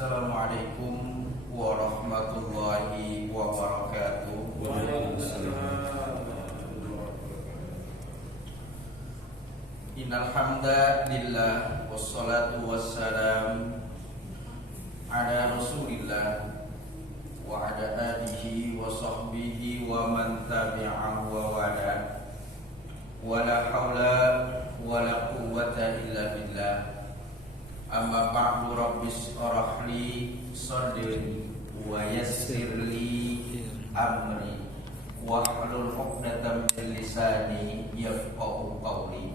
Assalamualaikum warahmatullahi wabarakatuh. Innal hamdalillah wassalatu wassalam ala Rasulillah wa ala alihi wa sahbihi wa man tabi'ahu wa wala. Wala haula wala quwwata illa billah. Amma ba'du, rabbis shrahli sadri wa yassirli amri wahlul 'uqdatam min lisani yafqahu qawli.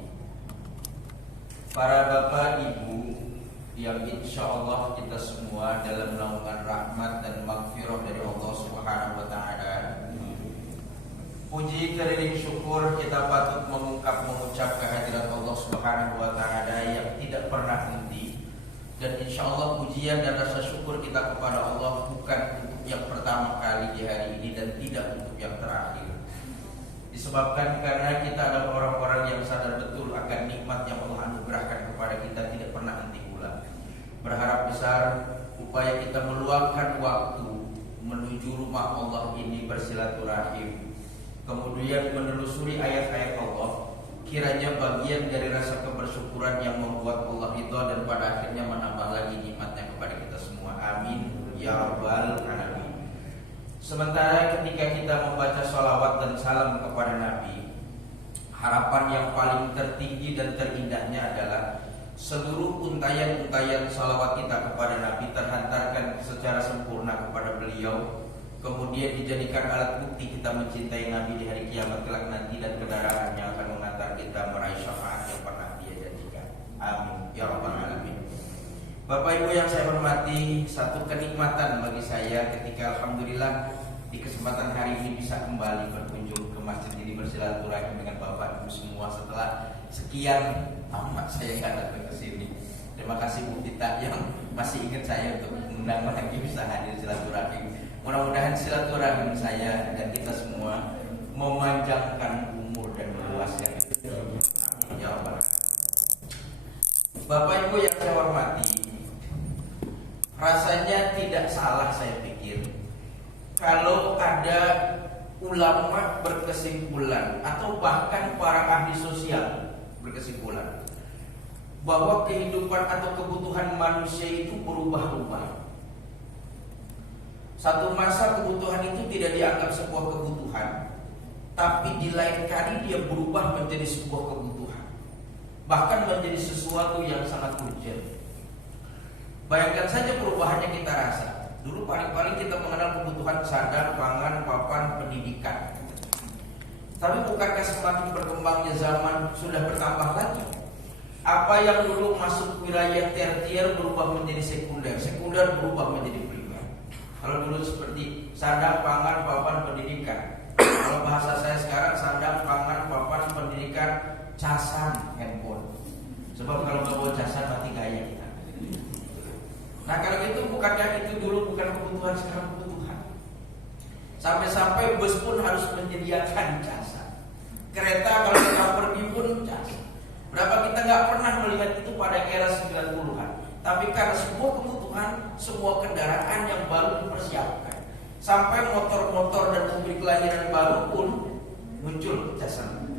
Para bapak ibu yang insyaallah kita semua dalam naungan rahmat dan maghfirah dari Allah Subhanahu wa taala, puji keliling syukur kita patut mengucap kehadirat Allah Subhanahu wa taala yang tidak pernah henti. Dan insya Allah pujian dan rasa syukur kita kepada Allah bukan untuk yang pertama kali di hari ini dan tidak untuk yang terakhir. Disebabkan karena kita adalah orang-orang yang sadar betul akan nikmat yang Allah anugerahkan kepada kita tidak pernah henti pula. Berharap besar upaya kita meluangkan waktu menuju rumah Allah ini bersilaturahim, kemudian menelusuri ayat-ayat Allah, kiranya bagian dari rasa kebersyukuran yang membuat Allah ridha dan pada akhirnya menambah lagi nikmatnya kepada kita semua. Amin ya rabbal alamin. Sementara ketika kita membaca sholawat dan salam kepada Nabi, harapan yang paling tertinggi dan terindahnya adalah seluruh untayan-untayan sholawat kita kepada Nabi terhantarkan secara sempurna kepada beliau, kemudian dijadikan alat bukti kita mencintai Nabi di hari kiamat kelak nanti, dan kendaraan yang akan mengantar kita meraih syafaat yang pernah Dia janjikan. Amin ya rabbal alamin. Bapak Ibu yang saya hormati, satu kenikmatan bagi saya ketika alhamdulillah di kesempatan hari ini bisa kembali berkunjung ke masjid ini bersilaturahim dengan Bapak Ibu semua setelah sekian lama saya nggak datang ke sini. Terima kasih Bu Tita yang masih ingat saya untuk mengundang lagi bisa hadir silaturahim. Mudah-mudahan silaturahim saya dan kita semua memanjangkan umur dan luasnya. Amin ya rabbal alamin. Bapak Ibu yang saya hormati, rasanya tidak salah saya pikir kalau ada ulama berkesimpulan atau bahkan para ahli sosial berkesimpulan bahwa kehidupan atau kebutuhan manusia itu berubah-ubah. Satu masa kebutuhan itu tidak dianggap sebuah kebutuhan, tapi di lain kali dia berubah menjadi sebuah kebutuhan, bahkan menjadi sesuatu yang sangat urgent. Bayangkan saja perubahannya kita rasa. Dulu paling-paling kita mengenal kebutuhan sandang, pangan, papan, pendidikan. Tapi bukankah semakin berkembangnya zaman sudah bertambah lagi? Apa yang dulu masuk wilayah tertier berubah menjadi sekunder, sekunder berubah menjadi primer. Kalau dulu seperti sandang, pangan, papan, pendidikan. Kalau bahasa saya sekarang sandang, pangan, papan, pendidikan, casan, handphone. Sebab kalau nggak bawa casan mati gaya kita. Nah kalau gitu bukankah itu dulu bukan kebutuhan, sekarang kebutuhan. Sampai-sampai bus pun harus menyediakan casan. Kereta kalau kita pergi pun casan. Berapa kita nggak pernah melihat itu pada era 90-an. Tapi karena sebuah kebutuhan, semua kendaraan yang baru dipersiapkan. Sampai motor-motor dan mobil kelahiran baru pun muncul casan.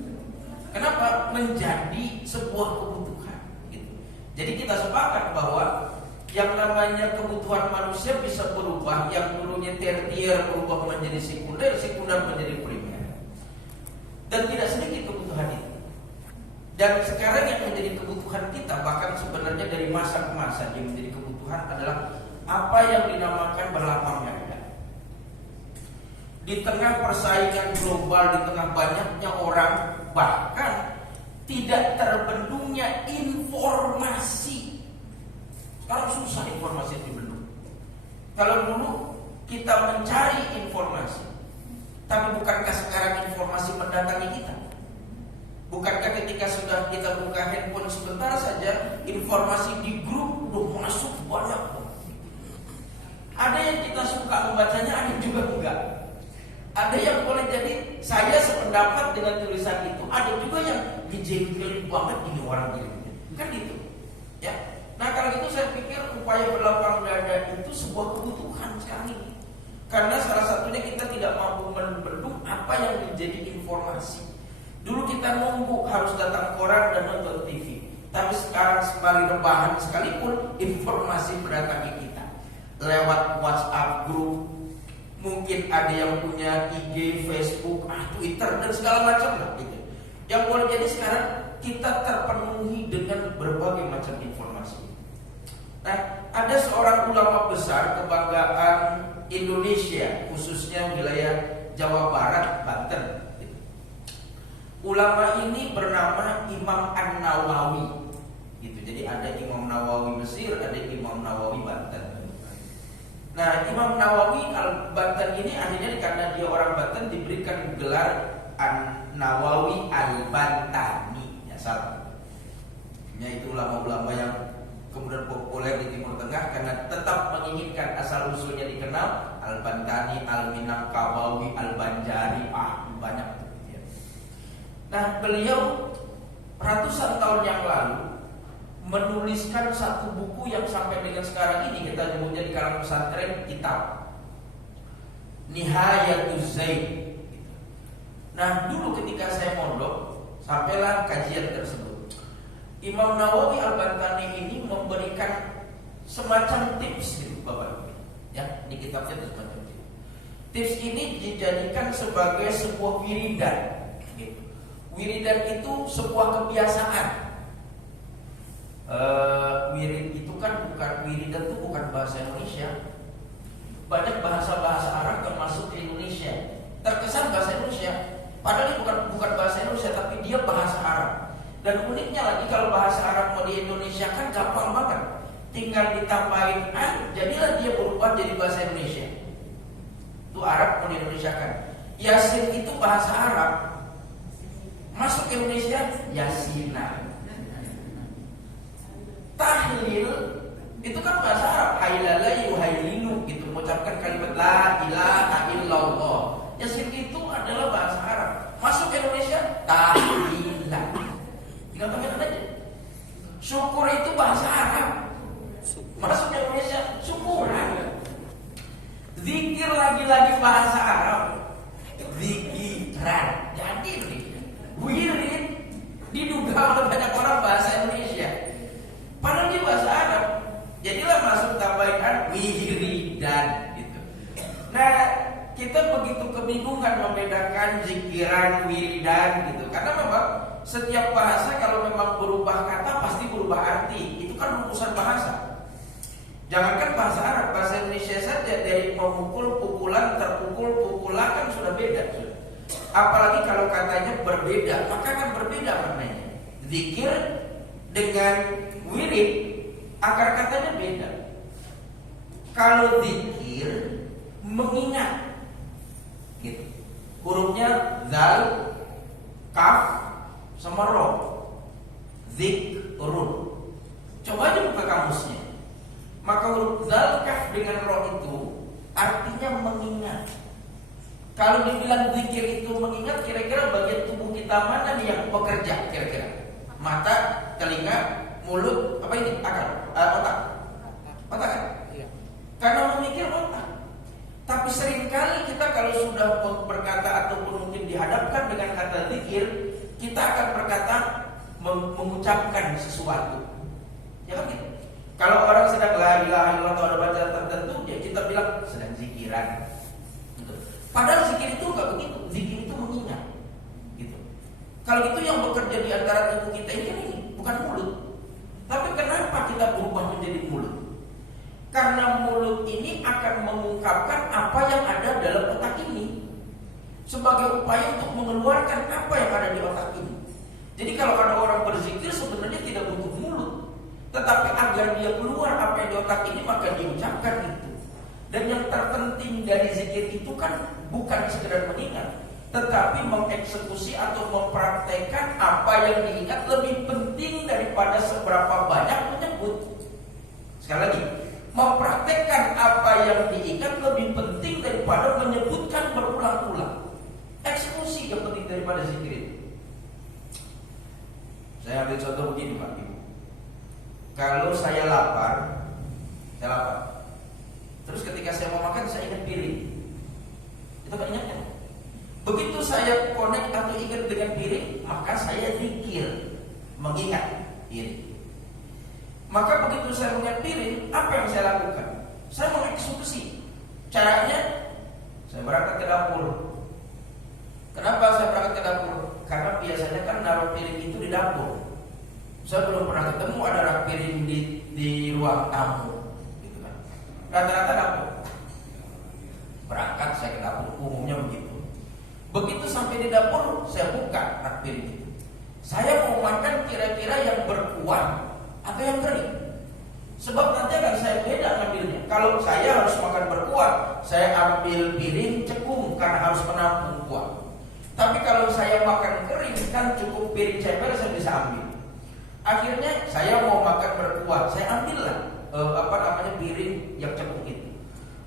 Kenapa? Menjadi sebuah kebutuhan gitu. Jadi kita sepakat bahwa yang namanya kebutuhan manusia bisa berubah. Yang dulunya tertier berubah menjadi sekunder, sekunder menjadi primer. Dan tidak sedikit kebutuhan itu. Dan sekarang yang menjadi kebutuhan kita, bahkan sebenarnya dari masa ke masa yang menjadi kebutuhan adalah apa yang dinamakan berlapang dada. Di tengah persaingan global, di tengah banyaknya orang, bahkan tidak terbendungnya informasi. Sekarang susah informasi dibendung. Kalau dulu kita mencari informasi, tapi bukankah sekarang informasi mendatangi kita? Bukankah ketika sudah kita buka handphone sebentar saja, informasi di grup udah masuk banyak. Ada yang kita suka membacanya, ada juga enggak. Ada yang boleh jadi saya sependapat dengan tulisan itu, ada juga yang dijengkelin banget ini orang gini. Kan gitu. Ya. Nah kalau itu saya pikir upaya berlapang dada itu sebuah kebutuhan sekarang ini. Karena salah satunya kita tidak mampu membendung apa yang menjadi informasi. Dulu kita nunggu harus datang koran dan nonton TV. Tapi sekarang sekali rebahan sekalipun informasi mendatangi kita lewat WhatsApp group. Mungkin ada yang punya IG, Facebook, Twitter dan segala macam lah gitu. Yang boleh jadi sekarang kita terpenuhi dengan berbagai macam informasi. Nah, ada seorang ulama besar kebanggaan Indonesia, khususnya wilayah Jawa Barat, Banten. Ulama ini bernama Imam An-Nawawi. Gitu. Jadi ada Imam Nawawi Mesir, ada Imam Nawawi Banten. Nah, Imam Nawawi Al-Banten ini akhirnya karena dia orang Banten diberikan gelar An-Nawawi Al-Bantani. Ya salah. Yaitu ulama-ulama yang kemudian populer di Timur Tengah karena tetap menginginkan asal usulnya dikenal. Al-Bantani, Al-Minangkawawi, Al-Banjari, banyak. Nah, beliau ratusan tahun yang lalu menuliskan satu buku yang sampai dengan sekarang ini kita nyebutnya di kalangan pesantren kitab Nihayatuz Zaid. Nah, dulu ketika saya mondok sampailah kajian tersebut. Imam Nawawi Al-Bantani ini memberikan semacam tips gitu, Bapak. Ya, di kitabnya itu semacam tips. Tips ini dijadikan sebagai sebuah wiridan. Gitu. Wiridan itu sebuah kebiasaan. Wirid itu kan wiridan itu bukan bahasa Indonesia. Banyak bahasa-bahasa Arab yang masuk ke Indonesia terkesan bahasa Indonesia, padahal ini bukan bahasa Indonesia, tapi dia bahasa Arab. Dan uniknya lagi kalau bahasa Arab mau di Indonesia kan gampang banget, tinggal ditambahin jadilah dia berubah jadi bahasa Indonesia. Itu Arab mau di Indonesia kan. Yasin itu bahasa Arab, masuk ke Indonesia Yasina. Tahlil itu kan bahasa Arab, hailala yuhailinu gitu, mengucapkan kalimat la ilaha illallah. Yasin itu adalah bahasa Arab, masuk ke Indonesia tahlilan. Tinggal pakai aja. Syukur itu bahasa Arab, masuk ke Indonesia syukuran. Zikir lagi-lagi bahasa Arab, zikiran. Jadi wirid diduga oleh banyak orang bahasa Indonesia, padahal dia bahasa Arab. Jadilah masuk tambahan wiridan gitu. Nah, kita begitu kebingungan membedakan zikiran, wiridan gitu. Karena memang setiap bahasa kalau memang berubah kata pasti berubah arti. Itu kan urusan bahasa. Jangankan bahasa Arab, bahasa Indonesia saja dari memukul, pukulan, terpukul, pukulan kan sudah beda. Apalagi kalau katanya berbeda, maka kan berbeda maknanya. Zikir dengan wirid, akar katanya beda. Kalau zikir mengingat, gitu. Hurufnya zal, kaf, sama ro. Zikrun. Coba aja buka kamusnya. Maka huruf zal, kaf dengan ro itu artinya mengingat. Kalau dibilang zikir itu mengingat, kira-kira bagian tubuh kita mana nih yang bekerja kira-kira? Mata, telinga, mulut, apa ini? Akal, otak. Otak kan? Iya. Karena memikir otak. Tapi seringkali kita kalau sudah berkata ataupun mungkin dihadapkan dengan kata zikir, kita akan berkata mengucapkan sesuatu. Ya kan gitu? Kalau orang sedang la ilaha illallah atau ada bacaan tertentu, ya kita bilang sedang zikiran. Gitu. Padahal zikir itu enggak begitu. Zikir itu mengingat. Gitu. Kalau itu yang bekerja di antara tubuh kita ini bukan mulut. Tapi kenapa kita berubah menjadi mulut? Karena mulut ini akan mengungkapkan apa yang ada dalam otak ini sebagai upaya untuk mengeluarkan apa yang ada di otak ini. Jadi kalau ada orang berzikir sebenarnya tidak butuh mulut, tetapi agar dia keluar apa yang di otak ini maka diucapkan itu. Dan yang terpenting dari zikir itu kan bukan sekedar mengingat, tetapi mengeksekusi atau mempraktekkan apa yang diingat lebih penting daripada seberapa banyak menyebut. Sekali lagi, mempraktekkan apa yang diingat lebih penting daripada menyebutkan berulang-ulang. Eksekusi yang penting daripada zikir itu. Saya ambil contoh begini Pak Ibu. Kalau saya lapar, Terus ketika saya mau makan saya ingat piring. Itu kan ingatnya. Begitu saya connect atau ingat dengan piring, maka saya zikir mengingat piring. Maka begitu saya mengingat piring, apa yang saya lakukan? Saya mengeksekusi. Caranya, saya berangkat ke dapur. Kenapa saya berangkat ke dapur? Karena biasanya kan naruh piring itu di dapur. Saya belum pernah ketemu ada rak piring di ruang tamu, gitu kan. Rata-rata dapur. Berangkat saya ke dapur, umumnya begitu. Begitu sampai di dapur, saya buka rak piring itu. Saya mau makan kira-kira yang berkuah atau yang kering. Sebab nanti akan saya beda ngambilnya. Kalau saya harus makan berkuah, saya ambil piring cekung karena harus menampung kuah. Tapi kalau saya makan kering, kan cukup piring ceper saya bisa ambil. Akhirnya saya mau makan berkuah, saya ambillah piring yang cekung itu.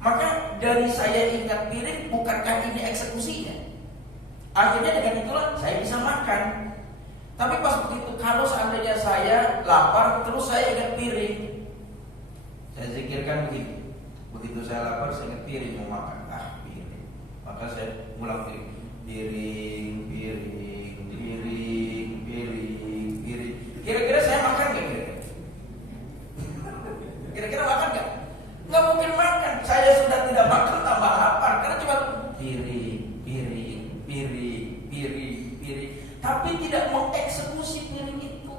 Maka dari saya ingat piring, bukankah ini eksekusinya? Akhirnya dengan itulah saya bisa makan. Tapi pas begitu, kalau seandainya saya lapar, terus saya ingat piring, saya zikirkan begitu. Begitu saya lapar, saya ingat piring mau makan. Piring. Maka saya ulang piring. Piring. Kira-kira saya makan gak kira-kira? Kira-kira makan gak? Nggak mungkin makan. Saya sudah tidak makan tambah lapar. Karena cuma piring. Tapi tidak mengeksekusi piring itu.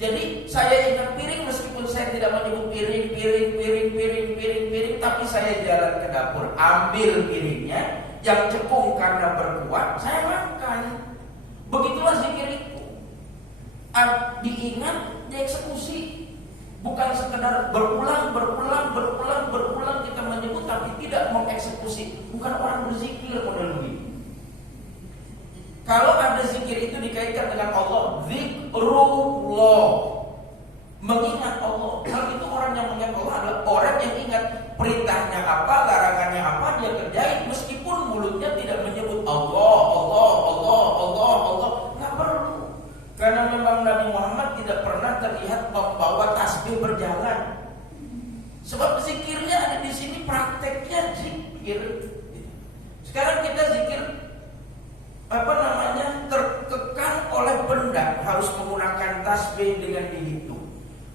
Jadi saya ingat piring meskipun saya tidak menyebut piring, tapi saya jalan ke dapur, ambil piringnya yang cekung karena berkuah, saya makan. Begitulah zikir itu. Diingat, dieksekusi. Bukan sekedar berulang kita menyebut tapi tidak mengeksekusi. Bukan orang berzikir model begini. Kalau ada zikir itu dikaitkan dengan Allah, zikrullah, mengingat Allah. Kalau itu orang yang mengingat Allah adalah orang yang ingat perintahnya apa, larangannya apa, dia kerjain meskipun mulutnya tidak menyebut Allah. Nggak perlu. Karena memang Nabi Muhammad tidak pernah terlihat membawa tasbih berjalan. Sebab zikirnya ada di sini, prakteknya zikir. Sekarang kita zikir terkekang oleh benda, harus menggunakan tasbih dengan dihitung.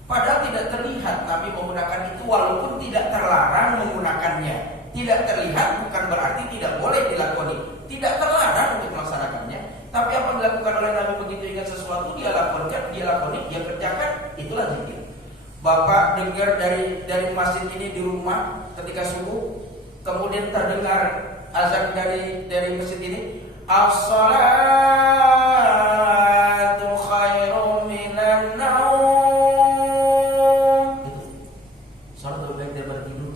Padahal tidak terlihat Nabi menggunakan itu, walaupun tidak terlarang menggunakannya. Tidak terlihat bukan berarti tidak boleh dilakoni. Tidak terlarang untuk melaksanakannya. Tapi apa yang dilakukan oleh Nabi begitu ingat sesuatu, dia lakukan, dia lakoni, dia kerjakan, itulah zikir. Bapak dengar dari masjid ini di rumah ketika subuh, kemudian terdengar azan dari masjid ini, as-salatu khairum minan naum. Salat lebih baik daripada tidur.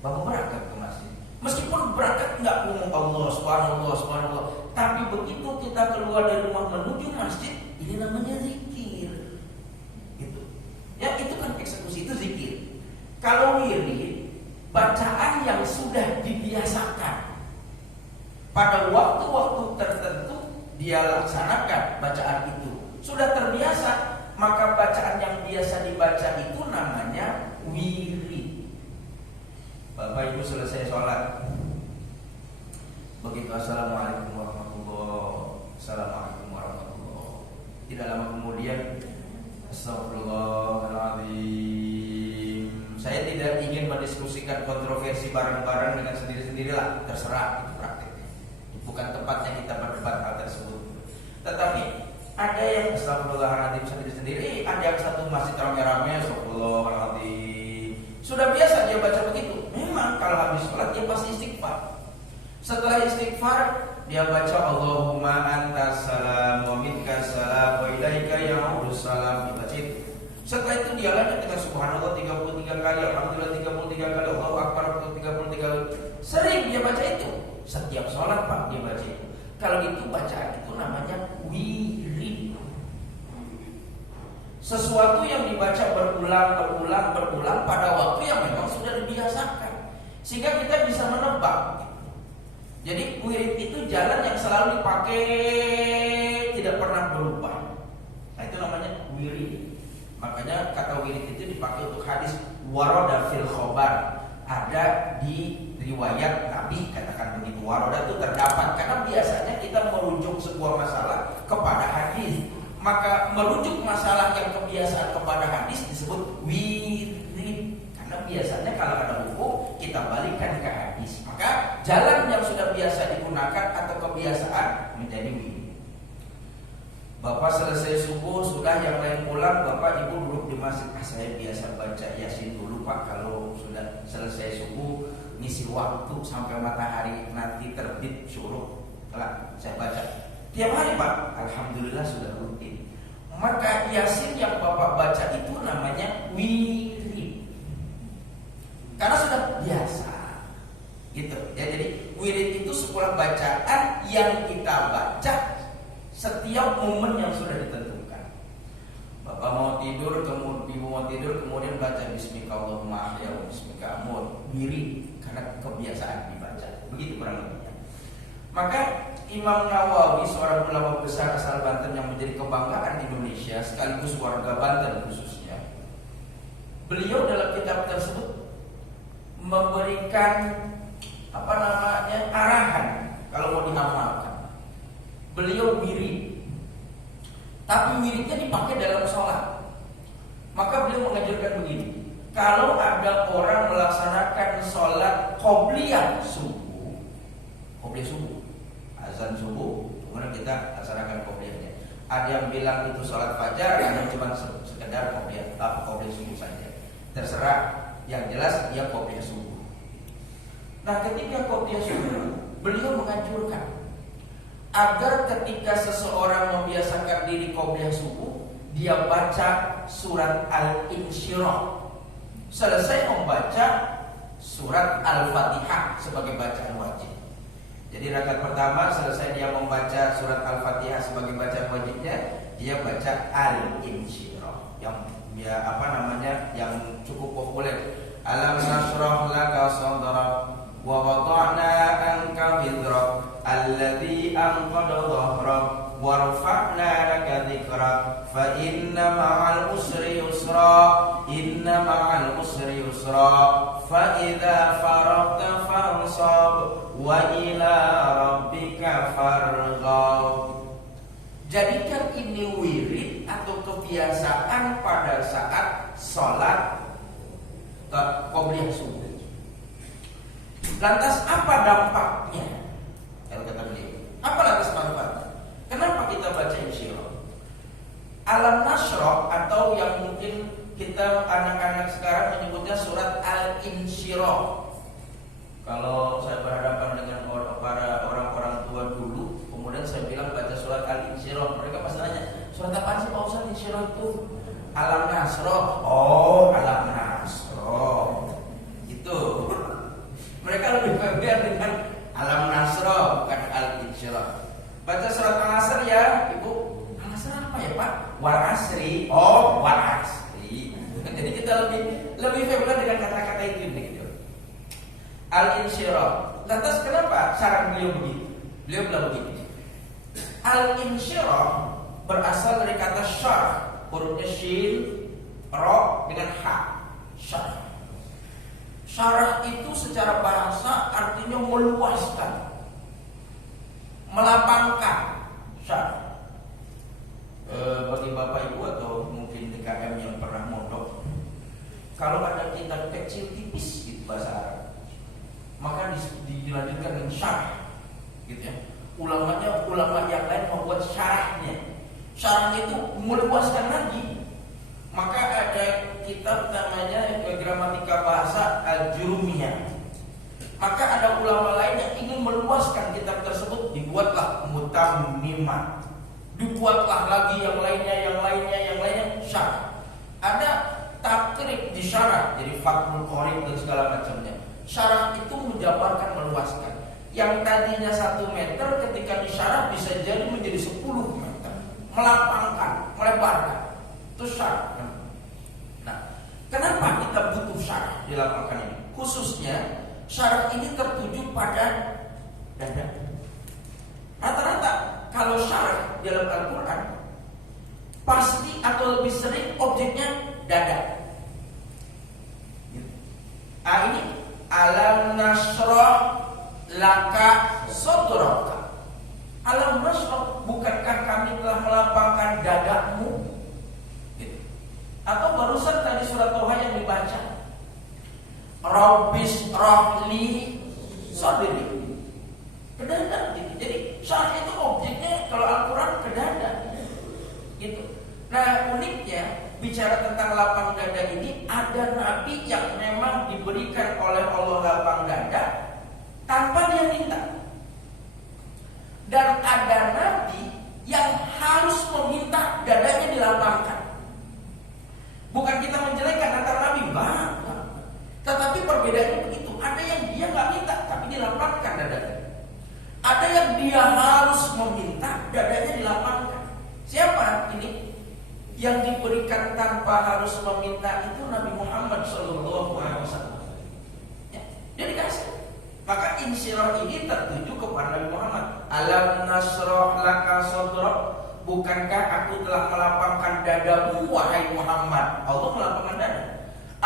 Bapak berangkat ke masjid. Meskipun berangkat enggak ngomong Allah, subhanallah, tapi begitu kita keluar dari rumah menuju masjid, ini namanya zikir. Gitu. Ya, itu kan eksekusi, itu zikir. Kalau wirid, bacaan yang sudah dibiasakan. Pada waktu-waktu tertentu dia laksanakan bacaan itu. Sudah terbiasa, maka bacaan yang biasa dibaca itu namanya wirid. Bapak Ibu selesai sholat, begitu assalamualaikum warahmatullahi, tidak lama kemudian astagfirullahaladzim. Saya tidak ingin mendiskusikan kontroversi bareng-bareng dengan sendiri-sendirilah, terserah, itu praktek. Bukan tempatnya kita berdebat hal tersebut. Tetapi ada yang astagfirullahaladzim sendiri-sendiri, ada yang satu masjid rame-rame astagfirullahaladzim. Sudah biasa dia baca begitu. Memang kalau habis sholat dia pasti istighfar. Setelah istighfar dia baca Allahumma antas salam wa minkas salam wa ilaika ya'udus salam, dibaca itu. Setelah itu dia lanjut dengan subhanallah 33 kali, alhamdulillah 33 kali, Allahu akbar 33 kali. Sering dia baca itu. Setiap sholat Pak dia baca itu. Kalau itu bacaan itu namanya wirid. Sesuatu yang dibaca berulang pada waktu yang memang sudah dibiasakan, sehingga kita bisa menebak. Jadi wirid itu jalan yang selalu dipakai, tidak pernah berubah. Nah, itu namanya wirid. Makanya kata wirid itu dipakai untuk hadis waroda fil khobar, ada di riwayat Nabi, katakan begitu. Waroda itu terdapat, karena biasanya kita merujuk sebuah masalah kepada hadis. Maka merujuk masalah yang kebiasaan kepada hadis disebut wirid, karena biasanya kalau ada hukum kita balikkan ke hadis. Maka jalan yang sudah biasa digunakan atau kebiasaan menjadi wirid. Bapak selesai subuh, sudah yang lain pulang, Bapak Ibu duduk di masjid. Saya biasa baca Yasin dulu Pak, kalau sudah selesai subuh ngisi waktu sampai matahari nanti terbit syuruk. Saya baca tiap hari Pak, alhamdulillah sudah rutin. Maka Yasin yang Bapak baca itu namanya wirid, karena sudah biasa gitu ya. Jadi wirid itu sebuah bacaan yang kita baca setiap momen yang sudah ditentukan. Bapak mau tidur, kemudian ibu mau tidur, kemudian baca Bismillahirrahmanirrahim, ya Bismillahirrahmanirrahim, wirid, karena kebiasaan dibaca. Begitu kurang lebihnya. Maka Imam Nawawi, seorang ulama besar asal Banten yang menjadi kebanggaan Indonesia sekaligus warga Banten khususnya, beliau dalam kitab tersebut memberikan arahan kalau mau diamalkan. Beliau wirid, tapi wiridnya dipakai dalam sholat. Maka beliau mengajarkan begini: kalau ada orang melaksanakan sholat qobliyah subuh, azan subuh, kemudian kita laksanakan qobliyahnya. Ada yang bilang itu sholat fajar, ada yang cuma sekedar qobliyah subuh saja. Terserah, yang jelas dia qobliyah subuh. Nah, ketika qobliyah subuh, beliau menganjurkan agar ketika seseorang membiasakan diri qobliyah subuh, dia baca surat Al-Insyirah. Selesai membaca surat Al-Fatihah sebagai bacaan wajib. Jadi rakaat pertama selesai dia membaca surat Al-Fatihah sebagai bacaan wajibnya, dia baca Al-Insyirah yang yang cukup populer. Alam nashrah laka sadrak wa wada'na anka wizrak alladzi anqadha dhahrak warfa'na laka dzikrak fa inna ma'al usri yusra fa idza faraghta fansab wa ila rabbika farghab. Jadikan ini wirid atau kebiasaan pada saat sholat qobliyah subuh. Lantas apa dampaknya? Kalau kata beliau, apa lantas manfaatnya? Kenapa kita baca insyirah? Alam nashrah, atau yang mungkin kita anak-anak sekarang menyebutnya surat Al-Insyirah. Kalau saya berhadapan dengan para orang-orang tua dulu, kemudian saya bilang baca surat Al-Insyirah, mereka pasti nanya, surat apa sih Pak Ustaz? Insyirah itu Alam Nasrah. Oh, Alam Nasrah itu. Mereka lebih familiar dengan Alam Nasrah, bukan Al-Insyirah. Baca surat Al-Asr ya Ibu. Al-Asr apa ya Pak? Wal Asri. Oh, Wal Asri. Jadi kita lebih familiar dengan kata-kata itu gitu. Al-Insyirah. Lantas kenapa saran beliau begitu? Beliau bilang begini: Al-Insyirah berasal dari kata syarh, hurufnya shin, ro dengan ha. Syarh. Syarah itu secara bahasa artinya meluaskan, melapangkan. Syarah. Bagi Bapak Ibu atau mungkin DKM yang pernah mondok, kalau ada kitab kecil tipis gitu bahasa Arab, maka dilanjutkan dengan syarah, gitu ya. Ulama yang lain membuat syarahnya. Syarahnya itu meluaskan lagi. Maka ada kitab namanya Gramatika Bahasa Al-Jurumiyah. Maka ada ulama lain yang ingin meluaskan kitab tersebut, dibuatlah Mutammimah. Dibuatlah lagi yang lainnya syarah. Ada takrib di syarah, jadi Fathul Qorib dan segala macamnya. Syarah itu menjabarkan, meluaskan. Yang tadinya 1 meter ketika disyarah bisa jadi menjadi 10 meter. Melapangkan, melebarkan. Itu syarah. Nah, kenapa kita butuh syarah dilapangkan ini? Khususnya syarah ini tertuju pada dada. Rata-rata kalau syarah dalam Al-Quran pasti atau lebih sering objeknya dada. Ini alam nasrah laka sadraka. Alam nasrah, bukankah kami telah melapangkan dadamu? Gitu. Atau barusan tadi surat Toha yang dibaca, Rabbis rahli sadri, ke dada gitu. Jadi syarah itu objeknya kalau Al-Quran ke dada gitu. Nah uniknya bicara tentang lapang dada ini, ada nabi yang memang diberikan oleh Allah lapang dada tanpa dia minta, dan ada nabi yang harus meminta dadanya dilapangkan. Bukan kita menjelekkan antara nabi banget, tetapi perbedaannya begitu. Ada yang dia nggak minta tapi dilapangkan dadanya. Ada yang dia harus meminta dadanya dilapangkan. Siapa ini? Yang diberikan tanpa harus meminta itu Nabi Muhammad SAW. Ya, dia dikasih. Maka insyirah ini tertuju kepada Nabi Muhammad. Alam nasrah laka sadrak, bukankah aku telah melapangkan dadamu wahai Muhammad? Allah melapangkan dada.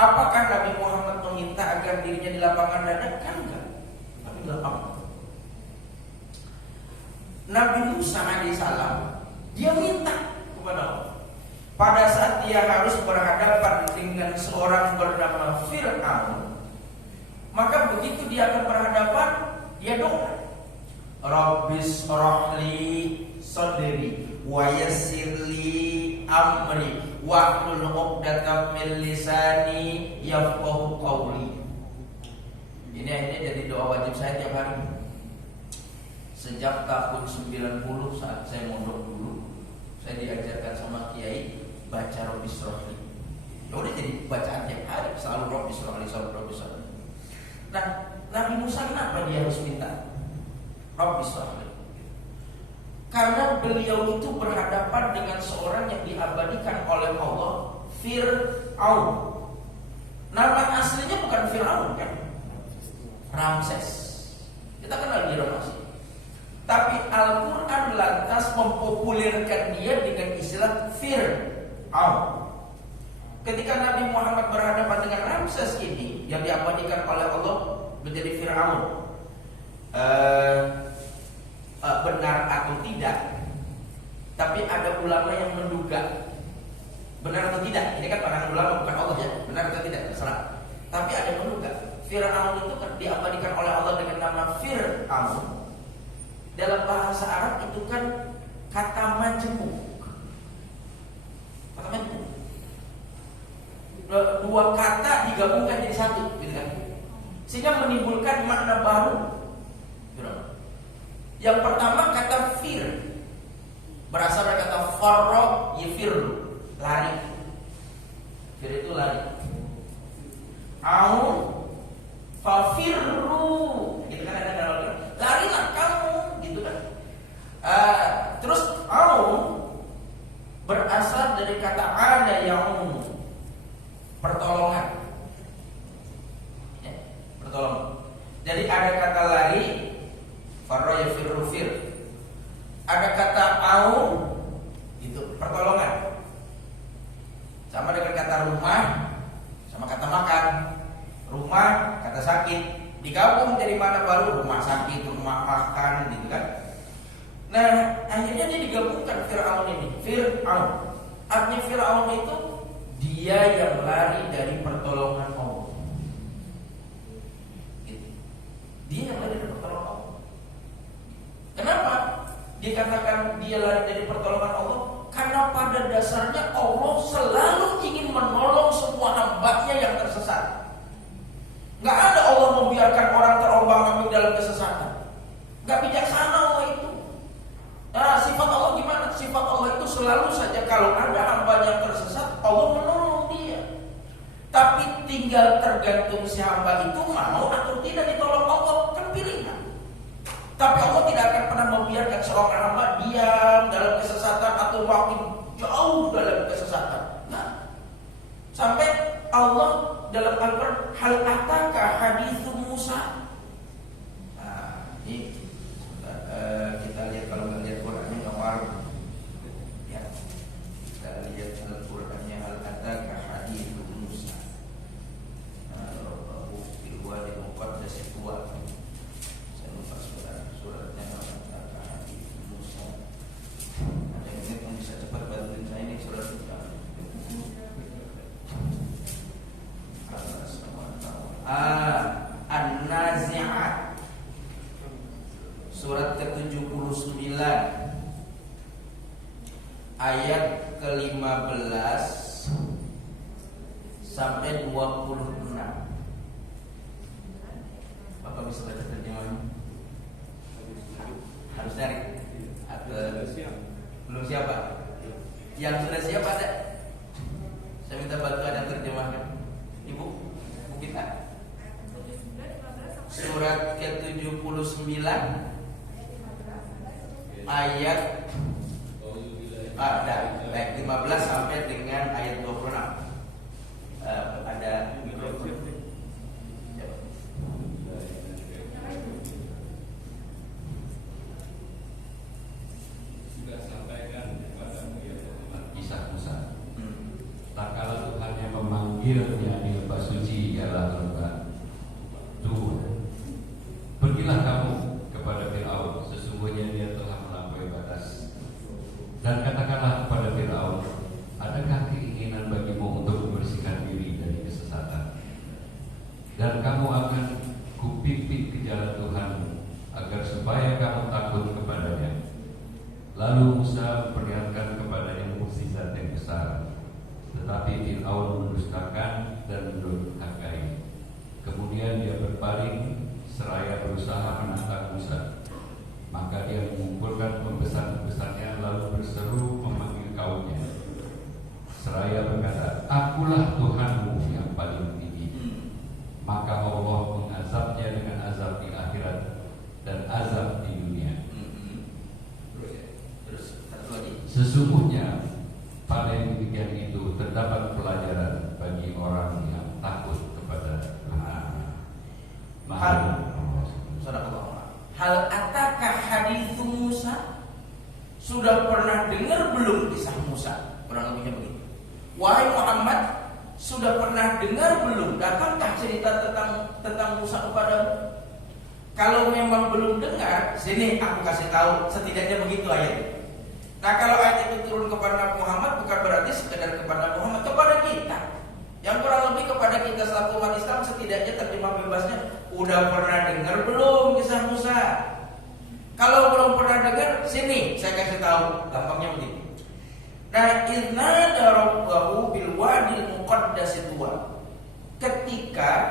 Apakah Nabi Muhammad meminta agar dirinya dilapangkan dada? Kan enggak. Tapi dilapangkan. Nabi Musa alaihissalam, dia minta kepada Allah. Pada saat dia harus berhadapan dengan seorang bernama Fir'aun, maka begitu dia akan berhadapan, dia doa, Rabbis rahli sadri wa yassirli amri wahlul 'uqdatam min lisani yafqahu qawli. Ini akhirnya jadi doa wajib saya tiap hari. Sejak tahun 90 saat saya mondok dulu, saya diajarkan sama kiai baca Rabbis rahli. Ya udah jadi bacaan tiap hari, selalu Rabbis rahli, selalu Rabbis rahli. Nah, Nabi Musa kenapa dia harus minta Rabbis rahli? Karena beliau itu berhadapan dengan seorang yang diabadikan oleh Allah, Fir'aun. Nama aslinya bukan Fir'aun kan? Ramses. Kita kenal dia Ramses. Tapi Al-Quran lantas mempopulerkan dia dengan istilah Fir'aun. Ketika Nabi Muhammad berhadapan dengan Ramses ini yang diabadikan oleh Allah menjadi Fir'aun, benar atau tidak, tapi ada ulama yang menduga benar atau tidak. Ini kan pandangan ulama, bukan Allah ya, benar atau tidak terserah. Tapi ada yang menduga Fir'aun itu kan diabadikan oleh Allah dengan nama Fir'aun. Dalam bahasa Arab itu kan kata majmuk. Kata majmuk. Dua kata digabungkan jadi satu, gitu kan? Sehingga menimbulkan makna baru. Yang pertama kata fir, berasal dari kata farra yafirru, lari. Fir itu lari. Au fafirru, gitu kan, ada kalau larilah kamu, gitu kan. Terus au berasal dari kata ada yang pertolongan, ya, pertolongan. Jadi ada kata lari, farra yafirru fir. Ada kata au, itu pertolongan. Sama dengan kata rumah, sama kata makan. Rumah, kata sakit, digabung jadi mana baru rumah sakit, rumah makan, gitu kan. Nah, akhirnya dia digabungkan Fir'aun ini. Fir'aun, artinya Fir'aun itu dia yang lari dari pertolongan Allah. Gitu. Dia yang lari dari pertolongan Allah. Kenapa dikatakan dia lari dari pertolongan Allah? Karena pada dasarnya Allah selalu ingin menolong semua hamba-Nya yang tersesat. Gak ada Allah membiarkan orang terombang-ambing dalam kesesatan. Gak bijaksana Allah itu. Nah, sifat Allah gimana? Sifat Allah itu selalu saja kalau ada hamba yang tersesat, Allah menolong dia. Tapi tinggal tergantung si hamba itu mau atau tidak ditolong Allah, kan pilihan. Tapi Allah tidak akan pernah membiarkan seorang hamba diam dalam kesesatan atau makin jauh dalam kesesatan. Nah, sampai Allah dalam Al-Quran, hal ataka hadithu Musa. Nah, ini kita lihat, kalau nggak lihat Qurannya nggak waru. Ya, kita sampai 26. Bapak bisa baca terjemahannya? Harus nyari atau belum siap Pak? Yang sudah siap ada? Saya minta bantuan yang terjemahkan. Ibu, buku kita surat ke-79 ayat 15 sampai dengan ayat 26. Ada mikrofon. Sudah sampaikan kepadamu ya Muhammad. Kisah Musa. Tak kala Tuhan yang memanggilnya di lembah suci ialah lembah Tur. Pergilah kamu kepada Firaun, sesungguhnya dia telah melampaui batas. Dan katakanlah kepada Firaun, adakah keinginan bagimu untuk membersihkan diri dari kesesatan? Dan kamu akan kupimpin ke jalan Tuhanmu, agar supaya kamu takut kepadanya. Lalu Musa memperlihatkan kepadanya mukjizat yang besar, tetapi Firaun mendustakan dan mendurhakai. Kemudian dia berpaling seraya berusaha menantang Musa. Maka dia mengumpulkan pembesar-pembesarnya lalu berseru memanggil kaumnya, seraya berkata, "Akulah Tuhanmu yang paling tinggi." Maka Allah mengazabnya dengan azab di akhirat dan azab di dunia. Sesungguhnya pada yang demikian itu terdapat pelajaran bagi orang yang takut kepada Tuhan. Hal atakah hadithu Musa? Sudah pernah dengar belum kisah Musa? Kurang lebihnya begitu. Wahai Muhammad, sudah pernah dengar belum? Datangkah cerita tentang Musa kepadamu? Kalau memang belum dengar, sini aku kasih tahu. Setidaknya begitu ayat. Nah, kalau ayat itu turun kepada Nabi Muhammad, bukan berarti sekedar kepada Muhammad, kepada kita. Yang kurang lebih kepada kita selaku umat Islam, setidaknya terjemah bebasnya, udah pernah dengar belum kisah Musa? Kalau belum pernah dengar, sini saya kasih tahu. Gampangnya begitu. Nah, idnada rabbahu bil wadil muqaddasi tuwa. Ketika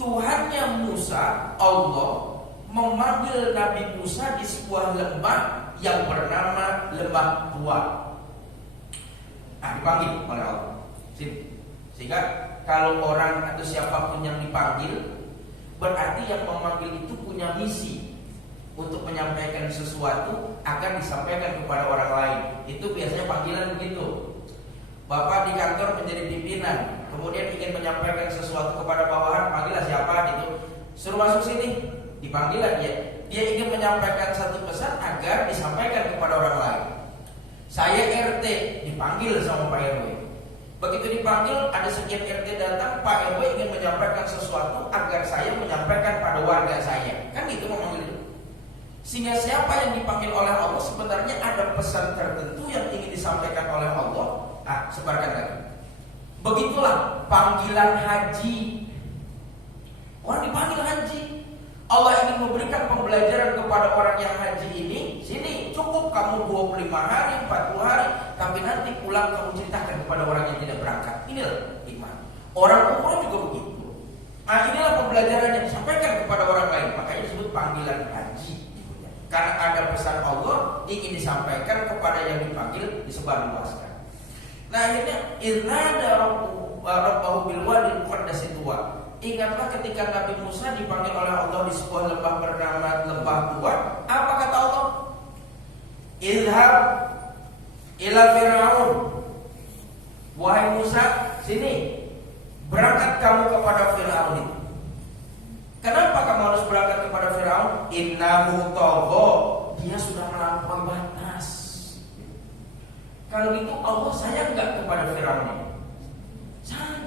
Tuhannya Musa, Allah memanggil Nabi Musa di sebuah lembah yang bernama Lembah Tua. Nah, dipanggil oleh Allah. Sehingga kalau orang atau siapapun yang dipanggil, berarti yang memanggil itu punya misi untuk menyampaikan sesuatu akan disampaikan kepada orang lain. Itu biasanya panggilan begitu. Bapak di kantor menjadi pimpinan, kemudian ingin menyampaikan sesuatu kepada bawahan, panggillah siapa gitu. Suruh masuk sini, dipanggillah dia. Dia ingin menyampaikan satu pesan agar disampaikan kepada orang lain. Saya RT, dipanggil sama Pak RW. Begitu dipanggil, ada sekian RT datang, Pak RW ingin menyampaikan sesuatu agar saya menyampaikan pada warga saya. Kan gitu memanggil itu. Sehingga siapa yang dipanggil oleh Allah sebenarnya ada pesan tertentu yang ingin disampaikan oleh Allah. Sebarkan lagi. Begitulah panggilan haji. Orang dipanggil haji. Allah ingin memberikan pembelajaran kepada orang yang haji ini. Sini cukup kamu 25 hari, 40 hari, tapi nanti pulang kamu ceritakan kepada orang yang tidak berangkat. Inilah iman. Orang umroh juga begitu. Nah, inilah pembelajaran yang disampaikan kepada orang lain. Makanya disebut panggilan haji. Karena ada pesan Allah ingin disampaikan kepada yang dipanggil, disebarluaskan. Nah, akhirnya irnada rabbahu bil wadil muqaddasi tuwa. Ingatlah ketika Nabi Musa dipanggil oleh Allah di sebuah lembah bernama Lembah Tua. Apa kata Allah? Idhab ila Firaun. Wahai Musa, sini. Berangkat kamu kepada Firaun itu. Kenapa kamu harus berangkat kepada Firaun? Innahu tagha. Dia sudah melampaui batas. Kalau gitu Allah sayang enggak kepada Firaun ini? Sayang.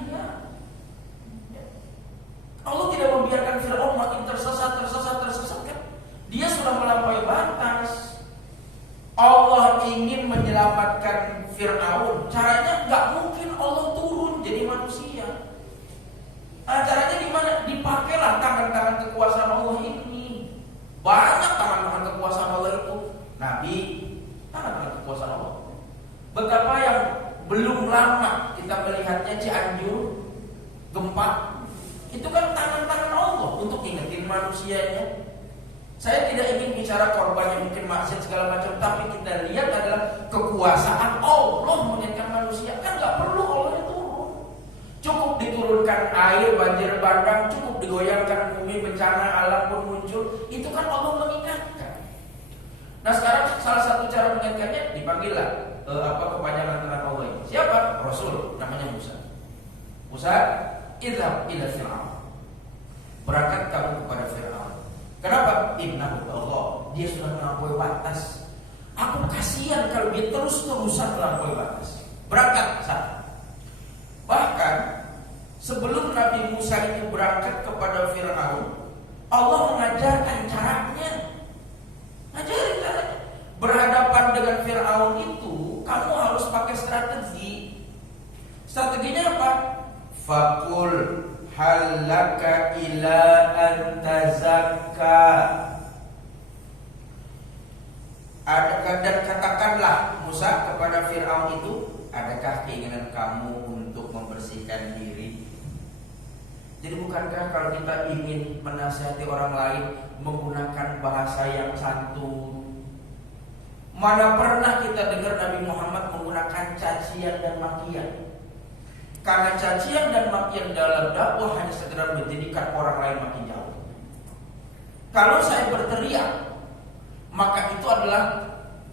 Allah tidak membiarkan Firaun makin tersesat kan? Dia sudah melampaui batas. Allah ingin menyelamatkan Firaun. Caranya nggak mungkin Allah turun jadi manusia. Caranya gimana? Dipakailah tangan-tangan kekuasaan Allah ini. Banyak tangan-tangan kekuasaan Allah itu. Nabi, tangan-tangan kekuasaan Allah. Betapa yang belum belum lama kita melihatnya Cianjur gempa, itu kan tangan-tangan Allah untuk ingetin manusianya. Saya tidak ingin bicara korban yang mungkin maksiat segala macam, tapi kita lihat adalah kekuasaan Allah mengingatkan manusia. Kan nggak perlu Allah turun, cukup diturunkan air, banjir bandang, cukup digoyangkan bumi, bencana alam pun muncul. Itu kan Allah mengingatkan. Nah sekarang salah satu cara mengingatkannya, dipanggillah kepanjangan tangan Allah ini. Siapa? Rasul, namanya Musa. Musa, idhab ila Fir'aun, berangkat kamu kepada Fir'aun. Kenapa? Innahu Allah, dia sudah melampaui batas. Aku kasihan kalau dia terus-terusan melampaui batas. Berangkat sana. Bahkan sebelum Nabi Musa itu berangkat kepada Fir'aun, Allah mengajarkan caranya. Ajarin caranya. Berhadapan dengan Fir'aun itu, kamu harus pakai strategi. Strateginya apa? Fakul halaka ila antazakka. Dan katakanlah Musa kepada Fir'aun itu, adakah keinginan kamu untuk membersihkan diri? Jadi bukankah kalau kita ingin menasihati orang lain menggunakan bahasa yang santun? Mana pernah kita dengar Nabi Muhammad menggunakan cacian dan makian? Karena cacian dan makian dalam dakwah hanya sekedar menjadikan orang lain makin jauh. Kalau saya berteriak, maka itu adalah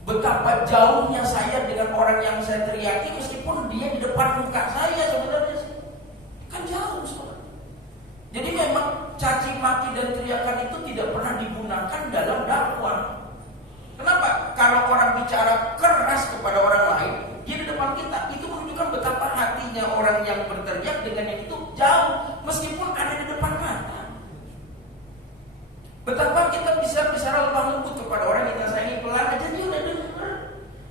betapa jauhnya saya dengan orang yang saya teriaki, meskipun dia di depan muka saya sebenarnya sih. Kan jauh saudara. Jadi memang caci maki dan teriakan itu tidak pernah digunakan dalam dakwah. Kenapa? Kalau orang bicara keras kepada orang lain, dia di depan kita, itu menunjukkan betapa hatinya orang yang berteriak dengan yang itu jauh, meskipun ada di depan mata. Betapa kita bisa bicara lemah lembut kepada orang yang kita sayangi, pelan aja dia udah dengar.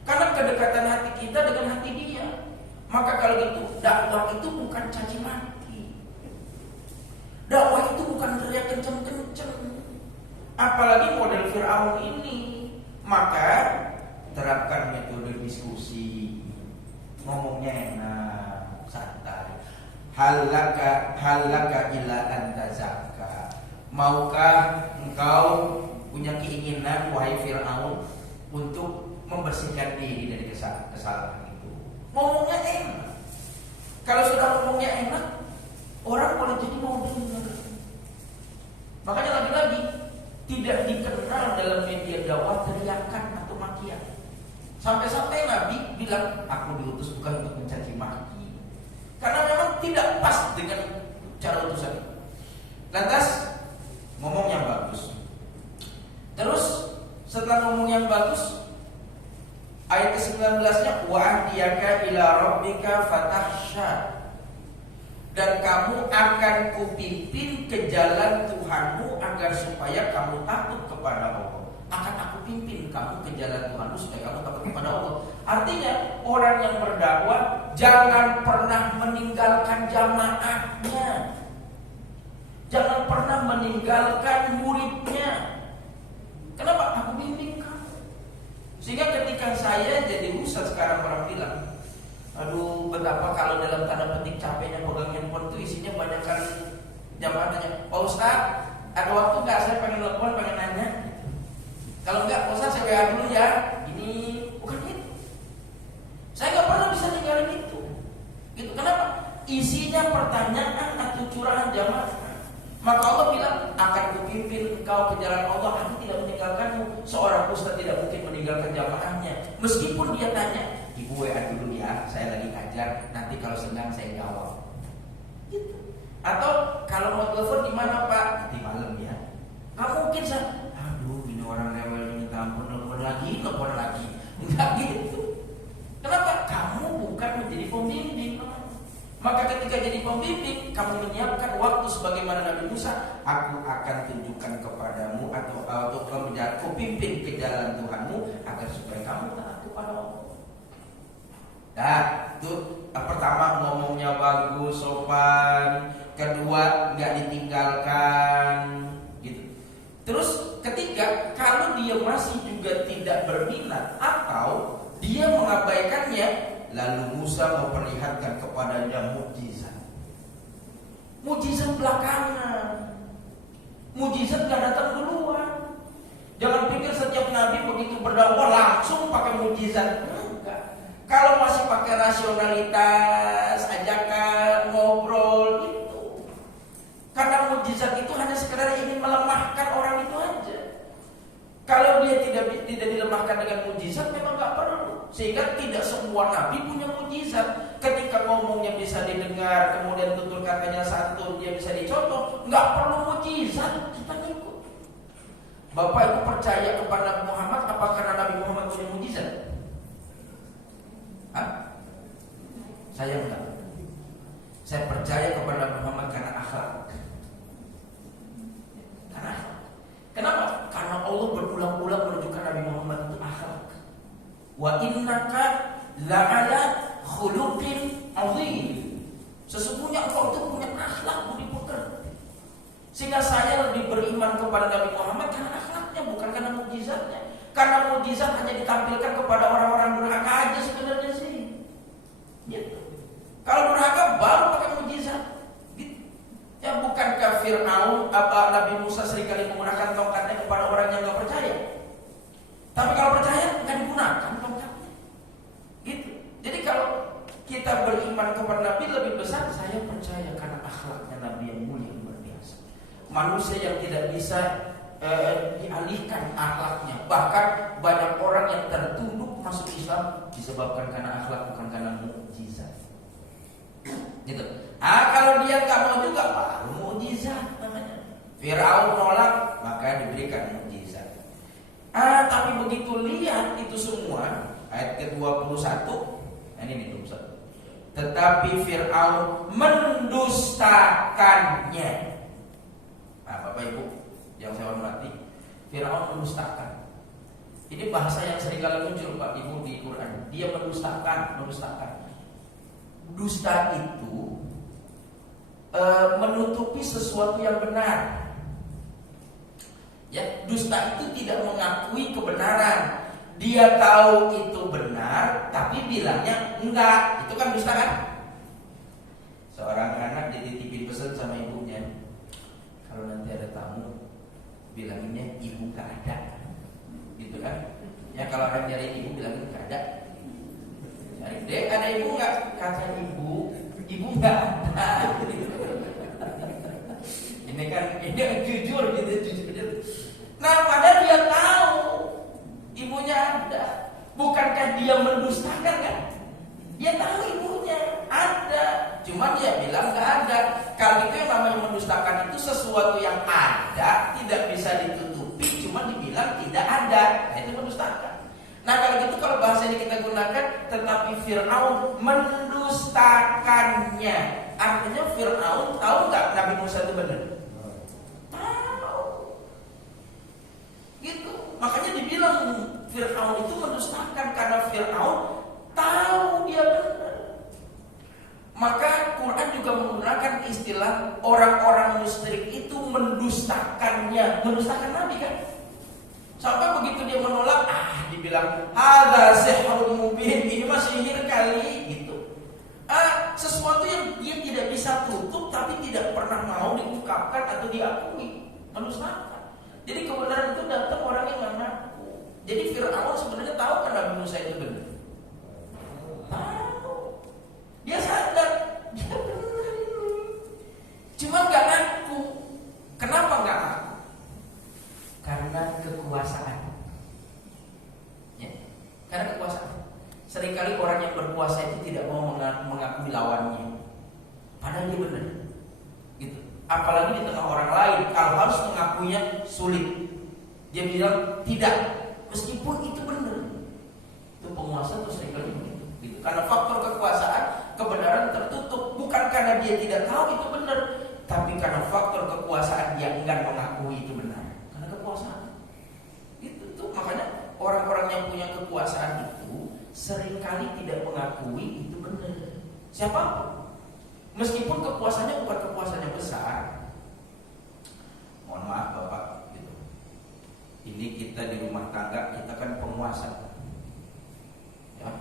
Karena kedekatan hati kita dengan hati dia. Maka kalau gitu, dakwah itu bukan caci maki. Dakwah itu bukan teriak kenceng-kenceng. Apalagi model Fir'aun ini. Maka terapkan metode diskusi, ngomongnya enak, santai. Halaka ila antazakka. Maukah engkau punya keinginan, wahai Fir'aun, untuk membersihkan diri dari kesalahan itu? Ngomongnya enak. Kalau sudah ngomongnya enak, orang boleh jadi mau dengar. Makanya lagi-lagi tidak dikenal dalam media dakwah teriakan atau makian. Sampai-sampai Nabi bilang, aku diutus bukan untuk mencaci maki, karena memang tidak pas dengan cara utusan itu. Lantas ngomong yang bagus. Terus setelah ngomong yang bagus, ayat ke-19-nya, wa ahdiyaka ila rabbika fatahsya, dan kamu akan kupimpin ke jalan Tuhanmu agar supaya kamu takut kepada Allah. Akan aku pimpin kamu ke jalan Tuhanmu supaya kamu takut kepada Allah. Artinya orang yang berdakwah jangan pernah meninggalkan jamaahnya, jangan pernah meninggalkan muridnya. Kenapa? Aku bimbing kamu. Sehingga ketika saya jadi ustaz sekarang, orang bilang, aduh betapa kalau dalam tanda petik capeknya pegang handphone itu isinya banyak kali jamaah tanya, Pak Ustaz ada waktu nggak, saya pengen telepon, pengen nanya. Kalau nggak, Pak Ustaz saya WA dulu ya. Ini bukan itu. Saya nggak pernah bisa ninggalin itu. Gitu. Kenapa? Isinya pertanyaan atau curahan jamaah. Maka Allah bilang, akan kupimpin engkau ke jalan Allah, aku tidak meninggalkanmu. Seorang ustaz tidak mungkin meninggalkan jamaahnya, meskipun dia tanya, Ibu WA dulu ya, saya lagi ngajar, nanti kalau senggang saya jawab. Gitu. Atau kalau mau telepon di mana Pak? Nanti malam ya. Nggak mungkin saya, aduh ini orang rewel minta ampun, telepon lagi. Enggak gitu. Kenapa? Kamu bukan menjadi pembimbing. Maka ketika jadi pembimbing, kamu menyiapkan waktu sebagaimana Nabi Musa, aku akan tunjukkan kepadamu atau aku pimpin ke jalan Tuhanmu agar supaya kamu taat kepada Allah. Nah, itu pertama ngomongnya bagus, sopan. Kedua, nggak ditinggalkan, gitu. Terus ketiga, kalau dia masih juga tidak berminat atau dia mengabaikannya, Lalu Musa memperlihatkan kepadanya mukjizat. Mukjizat belakangan. Mukjizat gak datang duluan. Jangan pikir setiap nabi begitu berdakwah langsung pakai mukjizat. Enggak. Kalau masih pakai rasionalitas, ajakan, ngobrol itu. Karena mukjizat itu hanya sekedar ingin melemahkan orang itu aja. Kalau dia tidak dilemahkan dengan mukjizat memang gak perlu. Sehingga tidak semua nabi punya mukjizat. Ketika ngomongnya bisa didengar, kemudian tutur katanya santun, dia bisa dicontoh, nggak perlu mukjizat, kita ngikut. Bapak Ibu percaya kepada Nabi Muhammad apa karena Nabi Muhammad punya mukjizat? Hah? Saya enggak. Saya percaya kepada Nabi Muhammad karena akhlak. Karena akhlak. Kenapa? Karena Allah berulang-ulang menunjukkan Nabi Muhammad itu akhlak. Wa innaka la'ala khuluqin azim. Sesungguhnya engkau itu punya akhlak budi pekerti. Sehingga saya lebih beriman kepada Nabi Muhammad karena akhlaknya, bukan karena mukjizatnya. Karena mukjizat hanya ditampilkan kepada orang-orang durhaka aja sebenarnya sih. Gitu. Kalau durhaka baru pakai mukjizat. Gitu. Ya bukankah Fir'aun Nabi Musa seringkali menggunakan tongkatnya kepada orang yang nggak percaya? Tapi kalau percaya nggak digunakan tongkatnya. Gitu. Jadi kalau kita beriman kepada Nabi lebih besar, saya percaya karena akhlaknya Nabi yang mulia luar biasa. Manusia yang tidak bisa dialihkan akhlaknya. Bahkan banyak orang yang tertunduk masuk Islam disebabkan karena akhlak, bukan karena mukjizat. Gitu. Kalau dia nggak mau juga baru mukjizat namanya. Fir'aun nolak, maka diberikan mukjizat. Tapi begitu lihat itu semua, ayat ke-21, ini nih 21. Tetapi Fir'aun mendustakannya. Bapak Ibu yang saya hormati, Fir'aun mendustakan. Ini bahasa yang sering kali muncul Pak Ibu di Quran. Dia mendustakan. Dusta itu menutupi sesuatu yang benar. Ya, dusta itu tidak mengakui kebenaran. Dia tahu itu benar, tapi bilangnya enggak. Itu kan dusta kan? Seorang anak dititipin pesan sama ibunya, kalau nanti ada tamu, bilanginnya ibu enggak ada. Gitu kan? Ya kalau orang nyari ibu bilangin enggak ada. Cari, Dek, ada ibu enggak? Kata ibu enggak ada. Ini kan jujur gitu. Nah, padahal dia tahu ibunya ada. Bukankah dia mendustakan kan? Dia tahu ibunya ada, cuma dia bilang nggak ada. Kalau itu yang namanya mendustakan itu sesuatu yang ada, tidak bisa ditutupi, cuma dibilang tidak ada. Nah, itu mendustakan. Nah, kalau gitu, kalau bahasa ini kita gunakan, tetapi Fir'aun mendustakannya. Artinya Fir'aun tahu nggak Nabi Musa itu benar? Gitu. Makanya dibilang Fir'aun itu mendustakan karena Fir'aun tahu dia benar. Maka Quran juga menggunakan istilah orang-orang musyrik itu mendustakannya, mendustakan Nabi kan. Sampai begitu dia menolak, dibilang hadza sihrun mubin, ini mah sihir kali gitu. Sesuatu yang dia tidak bisa tutup tapi tidak pernah mau diungkapkan atau diakui, mendustakan. Jadi kebenaran itu datang orang yang mengaku. Jadi Fir'aun sebenarnya tahu kan Nabi Musa itu benar. Tahu. Dia sadar dia benar ini. Cuma nggak ngaku. Kenapa nggak ngaku? Karena kekuasaan. Ya, karena kekuasaan. Seringkali orang yang berkuasa itu tidak mau mengakui lawannya. Padahal dia benar. Gitu. Apalagi di tengah orang lain, kalau harus mengakuinya sulit. Dia bilang tidak, meskipun itu benar. Itu penguasa tuh seringkali begitu. Gitu. Karena faktor kekuasaan, kebenaran tertutup. Bukan karena dia tidak tahu itu benar, tapi karena faktor kekuasaan dia enggan mengakui itu benar. Karena kekuasaan. Itu tuh makanya orang-orang yang punya kekuasaan itu seringkali tidak mengakui itu benar. Siapa? Meskipun kekuasaannya bukan kekuasaan yang besar. Mohon maaf Bapak gitu. Ini kita di rumah tangga, kita kan penguasa. Ya.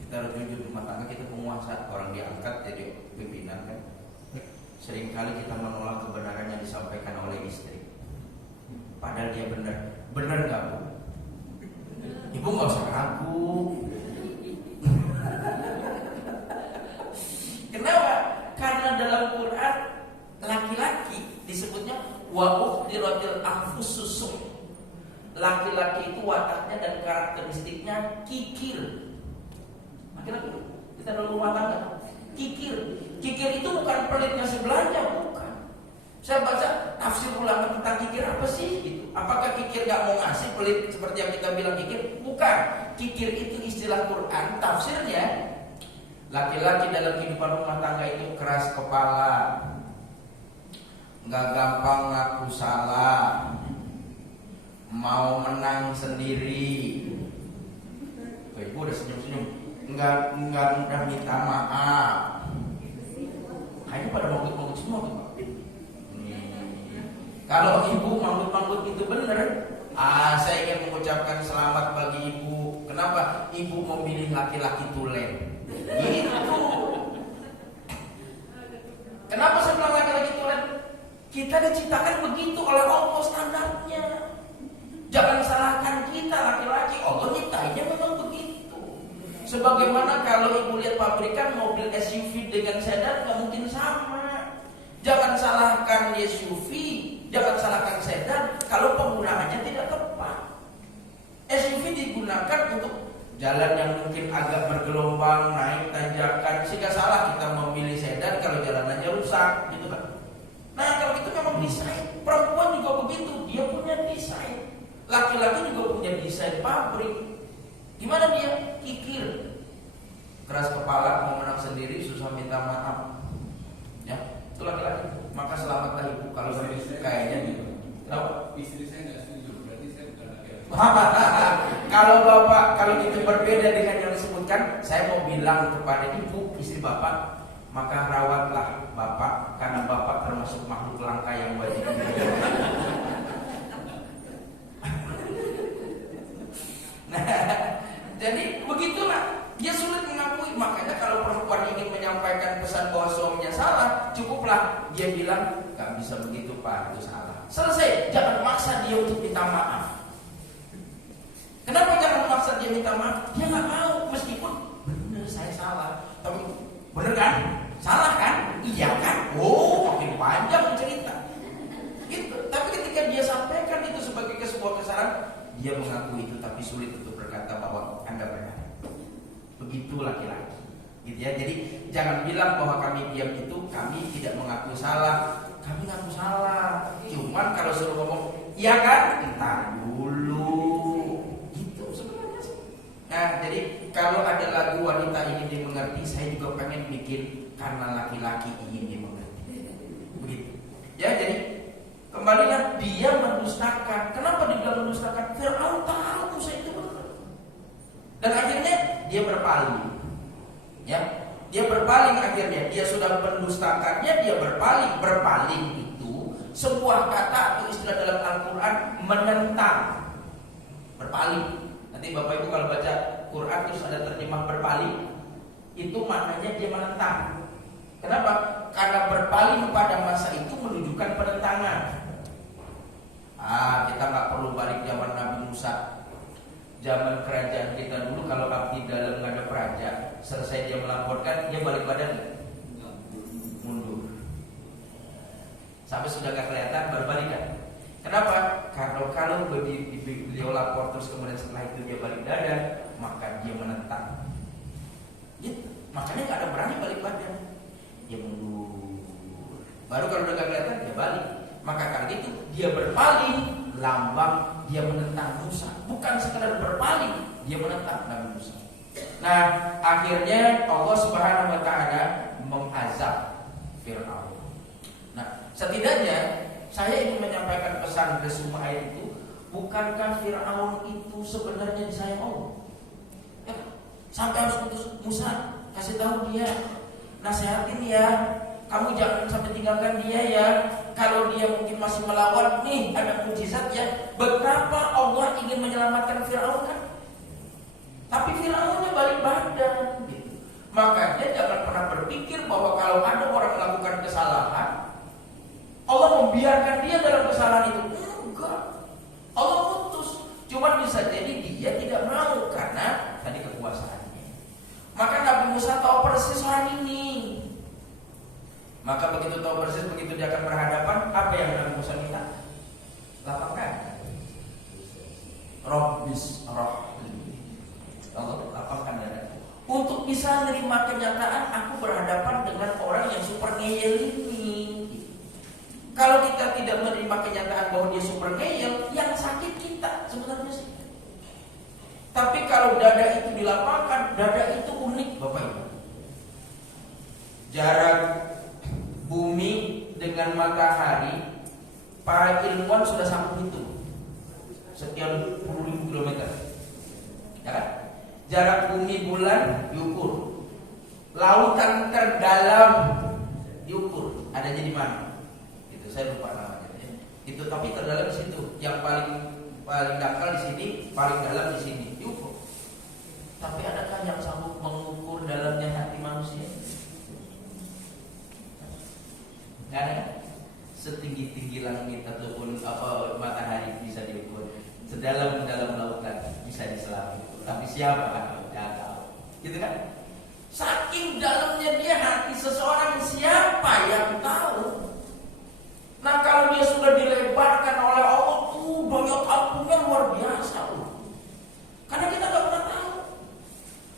Kita kita harus jujur rumah tangga, kita penguasa, orang diangkat jadi pimpinan kan. Seringkali kita menolak kebenaran yang disampaikan oleh istri, padahal dia benar nggak Bu? Ibu nggak usah ragu. Kenapa? Karena dalam Quran laki-laki disebutnya wa ukhdirotil anfusus. Laki-laki itu wataknya dan karakteristiknya kikir. Laki-laki kita dalam rumah tangga kikir. Kikir itu bukan pelitnya sebelahnya, bukan. Saya baca tafsir ulama tentang kikir apa sih gitu. Apakah kikir gak mau ngasih, pelit seperti yang kita bilang kikir? Bukan. Kikir itu istilah Quran, tafsirnya laki-laki dalam kehidupan rumah tangga itu keras kepala, nggak gampang ngaku salah, mau menang sendiri. Ibu udah senyum-senyum, nggak mudah minta maaf. Kayaknya pada manggut-manggut semua tuh Pak. Kalau ibu manggut-manggut itu benar, saya ingin mengucapkan selamat bagi ibu. Kenapa? Ibu memilih laki-laki tulen. Gitu. Kenapa saya bilang laki-laki tulen? Kita diciptakan begitu oleh Allah standarnya. Jangan salahkan kita laki-laki. Allah nyiptainnya memang begitu. Sebagaimana kalau ibu lihat pabrikan mobil SUV dengan sedan nggak mungkin sama. Jangan salahkan SUV, jangan salahkan sedan kalau penggunaannya tidak tepat. SUV digunakan untuk jalan yang mungkin agak bergelombang, naik tanjakan, sehingga salah kita memilih sedan kalau jalanannya rusak, gitu kan? Nah kalau itu memang desain. Perempuan juga begitu, dia punya desain. Laki-laki juga punya desain pabrik. Gimana dia? Kikir, keras kepala, mau menang sendiri, susah minta maaf. Ya, itu laki-laki. Maka selamatlah ibu kalau kayaknya gitu. Kenapa? Istri saya nggak setuju, berarti saya bukan laki-laki. Kalau bapak, kalau itu berbeda dengan yang disebutkan, saya mau bilang kepada ibu, istri bapak, maka rawatlah bapak, karena bapak termasuk makhluk langka yang wajib. Nah, jadi begitulah. Dia sulit mengakui. Makanya kalau perempuan ingin menyampaikan pesan bahwa suaminya salah, cukuplah dia bilang, gak bisa begitu Pak, itu salah. Selesai. Jangan maksa dia untuk minta maaf. Kenapa jangan memaksa dia minta maaf? Dia nggak mau, meskipun benar saya salah. Tapi benar kan? Salah kan? Iya kan? Oh, makin panjang cerita. Gitu. Tapi ketika dia sampaikan itu sebagai sebuah kesalahan, dia mengaku itu, tapi sulit untuk berkata bahwa Anda benar. Begitu laki-laki. Gitu ya. Jadi jangan bilang bahwa kami diam itu, kami tidak mengaku salah. Kami ngaku salah. Cuman kalau suruh ngomong, iya kan? Entar dulu. Nah, jadi kalau ada lagu wanita ingin dimengerti, saya juga pengen bikin karena laki-laki ingin dimengerti. Begitu. Ya, jadi kembalilah dia mendustakan. Kenapa dibilang mendustakan? Fir'aun tahu Musa itu benar. Dan akhirnya dia berpaling. Ya, dia berpaling akhirnya. Dia sudah mendustakannya, dia berpaling. Berpaling itu sebuah kata atau istilah dalam Al-Quran menentang. Berpaling. Nanti Bapak Ibu kalau baca Quran terus ada terjemah berpaling, itu maknanya dia menentang. Kenapa? Karena berpaling pada masa itu menunjukkan penentangan. Kita nggak perlu balik zaman Nabi Musa. Zaman kerajaan kita dulu kalau abdi dalam nggak ada praja, selesai dia melaporkan, dia balik badan mundur. Sampai sudah nggak kelihatan baru balikan. Kenapa? Kalau beliau lapor terus kemudian setelah itu dia balik dada, maka dia menentang. Gitu. Makanya nggak ada berani balik badan. Dia mundur. Baru kalau udah gak kelihatan dia balik. Maka karena itu dia berpaling, lambang dia menentang Musa. Bukan sekedar berpaling, dia menentang Nabi Musa. Nah, akhirnya Allah Subhanahu wa taala mengazab Fir'aun. Nah, setidaknya saya ingin menyampaikan pesan resume ayat itu. Bukankah Fir'aun itu sebenarnya disayang Allah? Ya, sampai harus putus Musa, kasih tahu dia, nasihatin ya, kamu jangan sampai tinggalkan dia ya. Kalau dia mungkin masih melawan, nih ada mujizat ya. Betapa Allah ingin menyelamatkan Fir'aun kan? Tapi Fir'aunnya balik badan. Makanya jangan pernah berpikir bahwa kalau ada orang melakukan kesalahan, Allah membiarkan dia dalam kesalahan itu. Enggak. Allah putus. Cuma bisa jadi dia tidak mau karena tadi kekuasaannya. Maka Nabi Musa tahu persis orang ini. Maka begitu tahu persis, begitu dia akan berhadapan, apa yang Nabi Musa minta? Lapangkan. Rabbis rahmi. Allah lapangkan dada. Untuk bisa menerima kenyataan, aku berhadapan dengan orang yang super ngeyel ini. Kalau kita tidak menerima kenyataan bahwa dia super ngeyel, yang sakit kita sebenarnya sih. Tapi kalau dada itu dilapangkan, dada itu unik, Bapak Ibu. Jarak bumi dengan matahari, para ilmuwan sudah sampai itu. Sekian puluh ribu kilometer. Ya kan? Jarak bumi bulan diukur. Lautan terdalam diukur. Adanya di mana? Itu saya lupa namanya. Itu tapi terdalam di situ. Yang paling dangkal di sini, paling dalam di sini. Diukur. Tapi adakah yang sanggup mengukur dalamnya hati manusia? Nggak ada kan? Setinggi-tinggi langit ataupun matahari bisa diukur. Sedalam-dalam lautan bisa diselami. Tapi siapa kan? Tidak tahu. Gitu kan? Saking dalamnya dia hati seseorang, siapa yang tahu? Nah kalau dia sudah dilebarkan oleh Allah, daya tampungnya luar biasa. Karena kita nggak pernah tahu.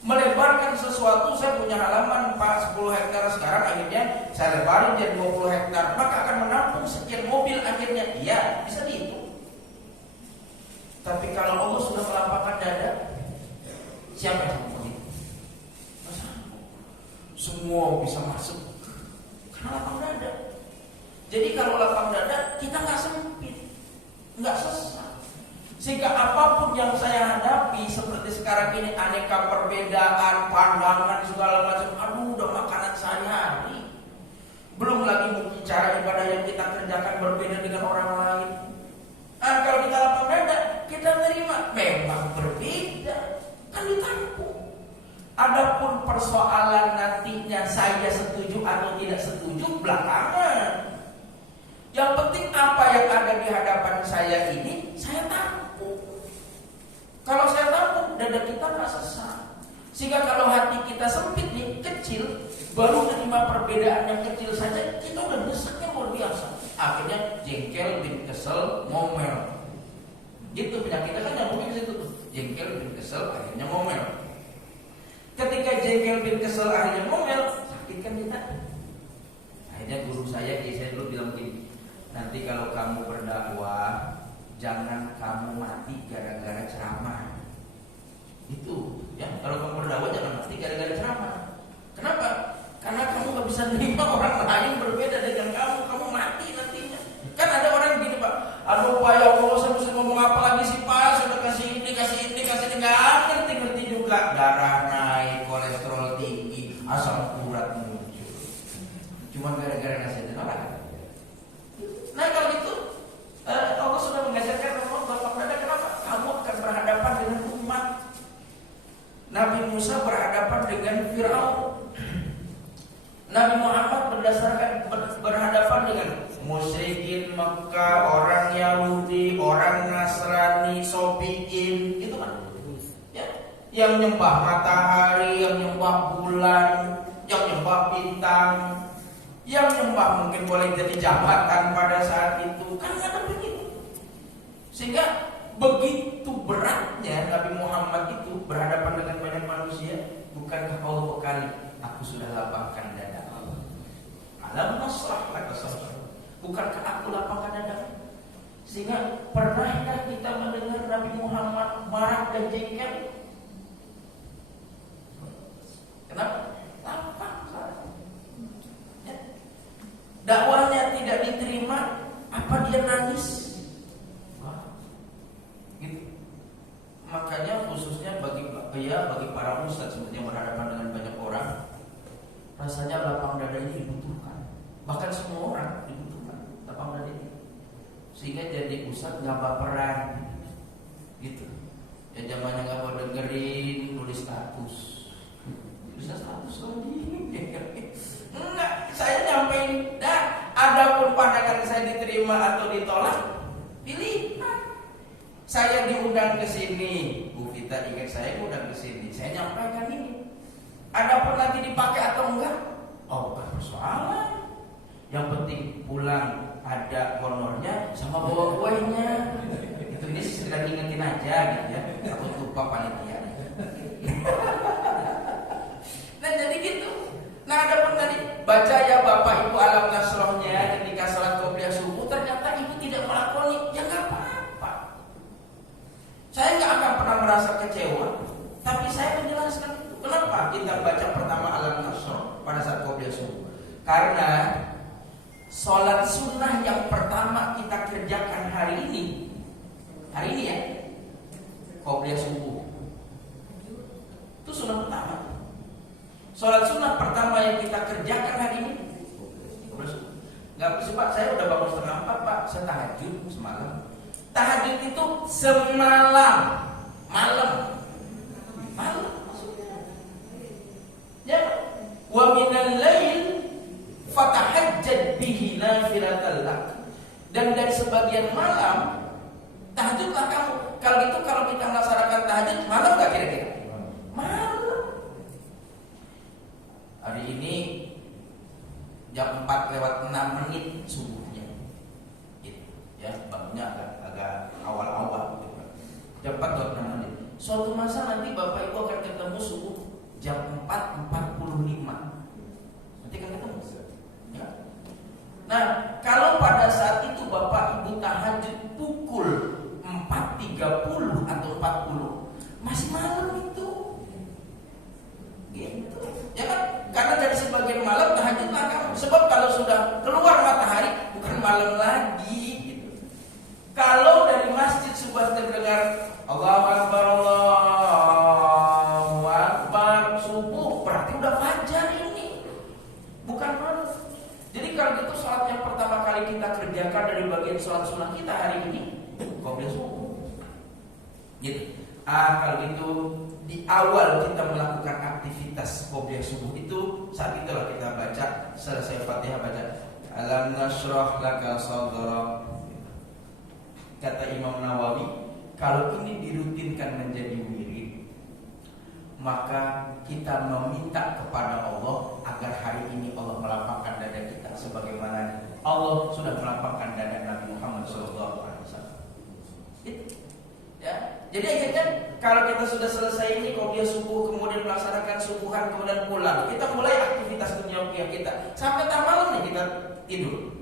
Melebarkan sesuatu, saya punya halaman 10 hektar sekarang, akhirnya saya lebarin jadi 20 hektar, maka akan menampung sekian mobil akhirnya. Iya, bisa dihitung. Tapi kalau Allah sudah melapangkan dada, siapa yang mau begitu? Semua bisa masuk karena lapang dada. Jadi kalau lapang dada, kita nggak sempit, nggak sesat. Sehingga apapun yang saya hadapi seperti sekarang ini, aneka perbedaan, pandangan segala macam, aduh udah makanan sehari-hari. Belum lagi mungkin cara ibadah yang kita kerjakan berbeda dengan orang lain. Kalau kita lapang dada, kita menerima memang berbeda, kan ditampung. Adapun persoalan nantinya saya setuju atau tidak setuju belakangan. Yang penting apa yang ada di hadapan saya ini saya tampung. Kalau saya tampung, dada kita nggak sesat. Sehingga kalau hati kita sempit nih, kecil, baru menerima perbedaan yang kecil saja, kita udah deseknya luar biasa. Akhirnya jengkel, bin kesel, ngomel. Gitu penyakitnya kan nyambungnya ke situ tuh. Jengkel, bin kesel, akhirnya ngomel. Ketika jengkel, bin kesel, akhirnya ngomel, sakit kan kita. Akhirnya guru saya dulu bilang begini, nanti kalau kamu berdakwah, jangan kamu mati gara-gara ceramah. Itu ya, kalau kamu berdakwah jangan mati gara-gara ceramah. Kenapa? Karena kamu gak bisa nerima orang lain berbeda dengan kamu mati nantinya. Kan ada orang gini Pak, aduh Pak ya Allah, saya mesti ngomong apa lagi sih Pak? Sudah kasih ini, nggak ngerti juga. Darah naik, kolesterol tinggi, asam urat muncul. Cuma gara-gara nasihat orang. Nah kalau gitu, Allah sudah mengajarkan kamu lapang dada. Kenapa? Kamu akan berhadapan dengan umat. Nabi Musa berhadapan dengan Firaun. Nabi Muhammad berhadapan dengan musyrikin Mekah, orang Yahudi, orang Nasrani, Sobiin, itu kan? Ya, yang nyembah matahari, yang nyembah bulan, yang nyembah bintang, yang nyembah mungkin boleh jadi jabatan pada saat itu, kan ada begitu. Sehingga begitu beratnya Nabi Muhammad itu berhadapan dengan banyak manusia. Bukankah Allah bekali, aku sudah lapangkan dada. Alam nasrah laka sadrak. Bukankah aku lapangkan dada? Sehingga pernahkah kita mendengar Nabi Muhammad marah dan jengkel? Kenapa? Lapang. Ya. Dakwahnya tidak diterima, apa dia nangis? Gitu. Makanya khususnya bagi para ustadz seperti yang berhadapan dengan banyak orang, rasanya lapang dada ini dibutuhkan. Bahkan semua orang dibutuhkan lapang dada ini. Sehingga jadi ustadz nggak baperan, gitu. Ya zamannya nggak mau dengerin nulis status. bisa 100 lagi. Enggak, saya nyampein. Dan adapun pandangan saya diterima atau ditolak, pilihan. Saya diundang ke sini, Bu Vita ingat saya diundang ke sini, saya nyampaikan ini. Adapun nanti dipakai atau enggak, oh bukan persoalan. Yang penting pulang ada honornya sama bawa kuenya. Itu ini sedang ingetin aja gitu ya. Aku lupa panitia. Nah jadi gitu. Nah adapun tadi baca ya Bapak Ibu alam nasrohnya ketika sholat qobliyah subuh, ternyata ibu tidak melakoni, ya nggak apa-apa. Saya nggak akan pernah merasa kecewa, tapi saya menjelaskan itu. Kenapa kita baca pertama alam nasroh pada saat qobliyah subuh? Karena sholat sunnah yang pertama kita kerjakan hari ini ya, qobliyah subuh. Itu sunnah pertama. Sholat sunnah pertama yang kita kerjakan hari ini. Gak Pak, saya udah bangun 3:30 Pak, saya tahajud semalam. Tahajud itu semalam, malam maksudnya. Ya, wa minal lail fatahajjad bihi nafilatan lak. Dan dari sebagian malam tahajudlah kamu. Kalau gitu, kalau kita melaksanakan tahajud malam gak kira-kira? Malam. Hari ini jam 4:06 subuhnya. Gitu. Ya, bangunnya agak awal-awal gitu. Jam 4:06. Suatu masa nanti Bapak Ibu akan ketemu subuh jam 4:45. Nanti kan ketemu. Ya. Nah, kalau pada saat itu Bapak Ibu tahajud pukul 4:30 atau 40, masih malam itu. Gitu. Ya kan? Karena dari sebagian malam tahajudlah kamu. Sebab kalau sudah keluar matahari bukan malam lagi gitu. Kalau dari masjid sudah terdengar Allahu Akbar, Allahu Akbar subuh, berarti udah fajar ini. Bukan malam. Jadi kalau gitu sholat yang pertama kali kita kerjakan dari bagian sholat sunnah kita hari ini qobliyah subuh. Gitu. Kalau gitu di awal kita melakukan aktivitas qobliyah subuh itu, saat itulah kita baca selesai Fatihah, baca alam nashrah laka sadrak. Kata Imam Nawawi, kalau ini dirutinkan menjadi wirid, maka kita meminta kepada Allah agar hari ini Allah melapangkan dada kita sebagaimana Allah sudah melapangkan dada Nabi Muhammad SAW. Ya, jadi akhirnya kalau kita sudah selesai ini qobliyah subuh, kemudian melaksanakan subuhan, kemudian pulang, kita mulai aktivitas dunia kita sampai tengah malam nih kita tidur.